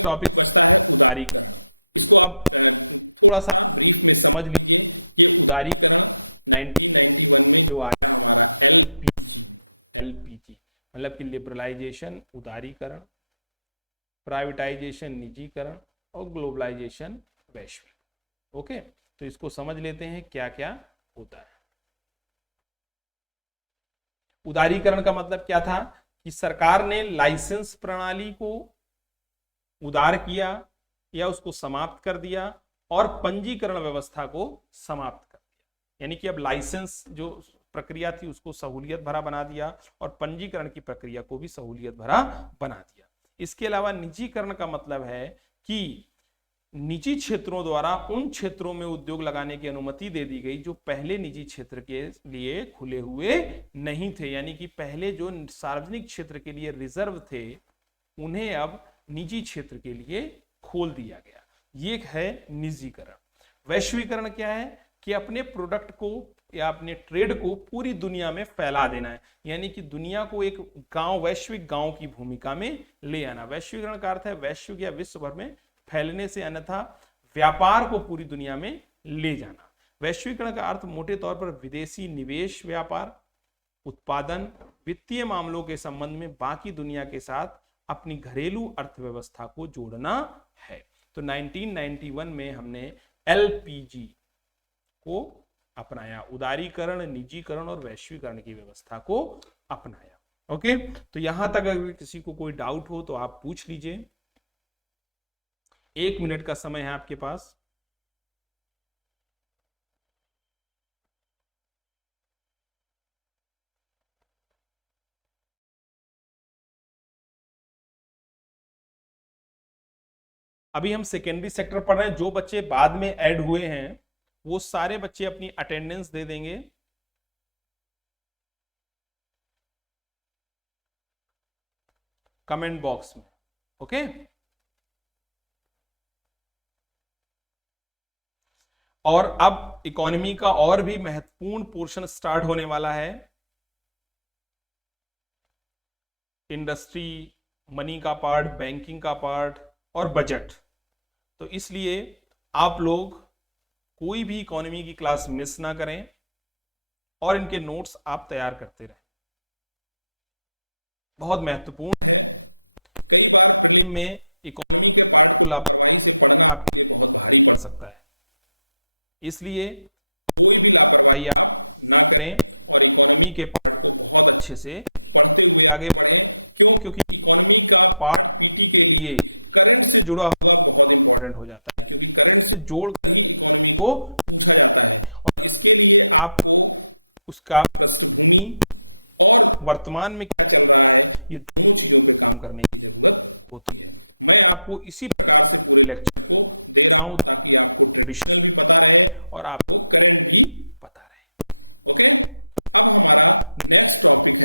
टॉपिक अब थोड़ा सा समझ लीजिए जो एलपीजी मतलब कि लिबरलाइजेशन उदारीकरण, प्राइवेटाइजेशन निजीकरण और ग्लोबलाइजेशन वैश्विक। ओके, तो इसको समझ लेते हैं क्या क्या होता है। उदारीकरण का मतलब क्या था कि सरकार ने लाइसेंस प्रणाली को उदार किया या उसको समाप्त कर दिया और पंजीकरण व्यवस्था को समाप्त कर दिया, यानी कि अब लाइसेंस जो प्रक्रिया थी उसको सहूलियत भरा बना दिया और पंजीकरण की प्रक्रिया को भी सहूलियत भरा बना दिया। इसके अलावा निजीकरण का मतलब है कि निजी क्षेत्रों द्वारा उन क्षेत्रों में उद्योग लगाने की अनुमति दे दी गई जो पहले निजी क्षेत्र के लिए खुले हुए नहीं थे, यानी कि पहले जो सार्वजनिक क्षेत्र के लिए रिजर्व थे उन्हें अब निजी क्षेत्र के लिए खोल दिया गया। ये है निजीकरण। वैश्वीकरण क्या है कि अपने प्रोडक्ट को या अपने ट्रेड को पूरी दुनिया में फैला देना है, यानी कि दुनिया को एक गांव, वैश्विक गांव की भूमिका में ले आना। वैश्वीकरण का अर्थ है वैश्विक या विश्व भर में फैलने से, अन्यथा व्यापार को पूरी दुनिया में ले जाना। वैश्वीकरण का अर्थ मोटे तौर पर विदेशी निवेश, व्यापार, उत्पादन, वित्तीय मामलों के संबंध में बाकी दुनिया के साथ अपनी घरेलू अर्थव्यवस्था को जोड़ना है। तो 1991 में हमने एलपीजी को अपनाया, उदारीकरण, निजीकरण और वैश्वीकरण की व्यवस्था को अपनाया। ओके, तो यहां तक अगर किसी को कोई डाउट हो तो आप पूछ लीजिए। 1 मिनट का समय है आपके पास। अभी हम सेकेंडरी सेक्टर पढ़ रहे हैं। जो बच्चे बाद में ऐड हुए हैं वो सारे बच्चे अपनी अटेंडेंस दे देंगे। कमेंट बॉक्स में। ओके, और अब इकोनॉमी का और भी महत्वपूर्ण पोर्शन स्टार्ट होने वाला है। इंडस्ट्री, मनी का पार्ट, बैंकिंग का पार्ट और बजट। तो इसलिए आप लोग कोई भी इकोनॉमी की क्लास मिस ना करें और इनके नोट्स आप तैयार करते रहें। बहुत महत्वपूर्ण में इकोनॉमी आप सकता है, इसलिए के अच्छे से आगे, क्योंकि पार्ट ये जुड़ा हो जाता है, जोड़ को आप उसका वर्तमान में ये करने होता है। आपको इसी लेक्चर और आप बता रहे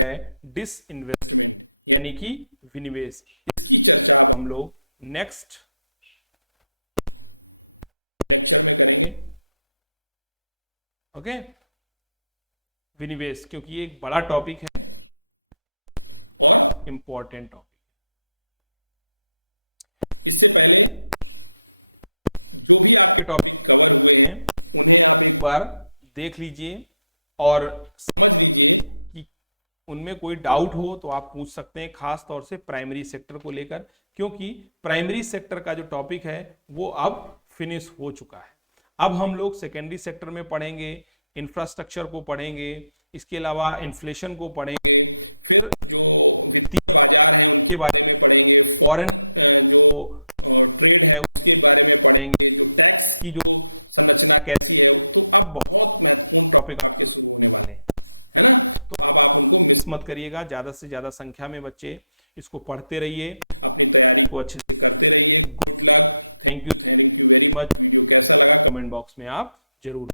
हैं डिसइन्वेस्ट यानी कि विनिवेश। हम लोग नेक्स्ट ओके विनिवेश, क्योंकि ये एक बड़ा टॉपिक है, इंपॉर्टेंट टॉपिक पर देख लीजिए, और कि उनमें कोई डाउट हो तो आप पूछ सकते हैं, खास तौर से प्राइमरी सेक्टर को लेकर, क्योंकि प्राइमरी सेक्टर का जो टॉपिक है वो अब फिनिश हो चुका है। अब हम लोग सेकेंडरी सेक्टर में पढ़ेंगे, इंफ्रास्ट्रक्चर को पढ़ेंगे, इसके अलावा इन्फ्लेशन को पढ़ेंगे, फॉरेन की जो तो मत करिएगा, ज्यादा से ज्यादा संख्या में बच्चे इसको पढ़ते रहिए, को अच्छे से। Thank you much. Comment box में आप जरूर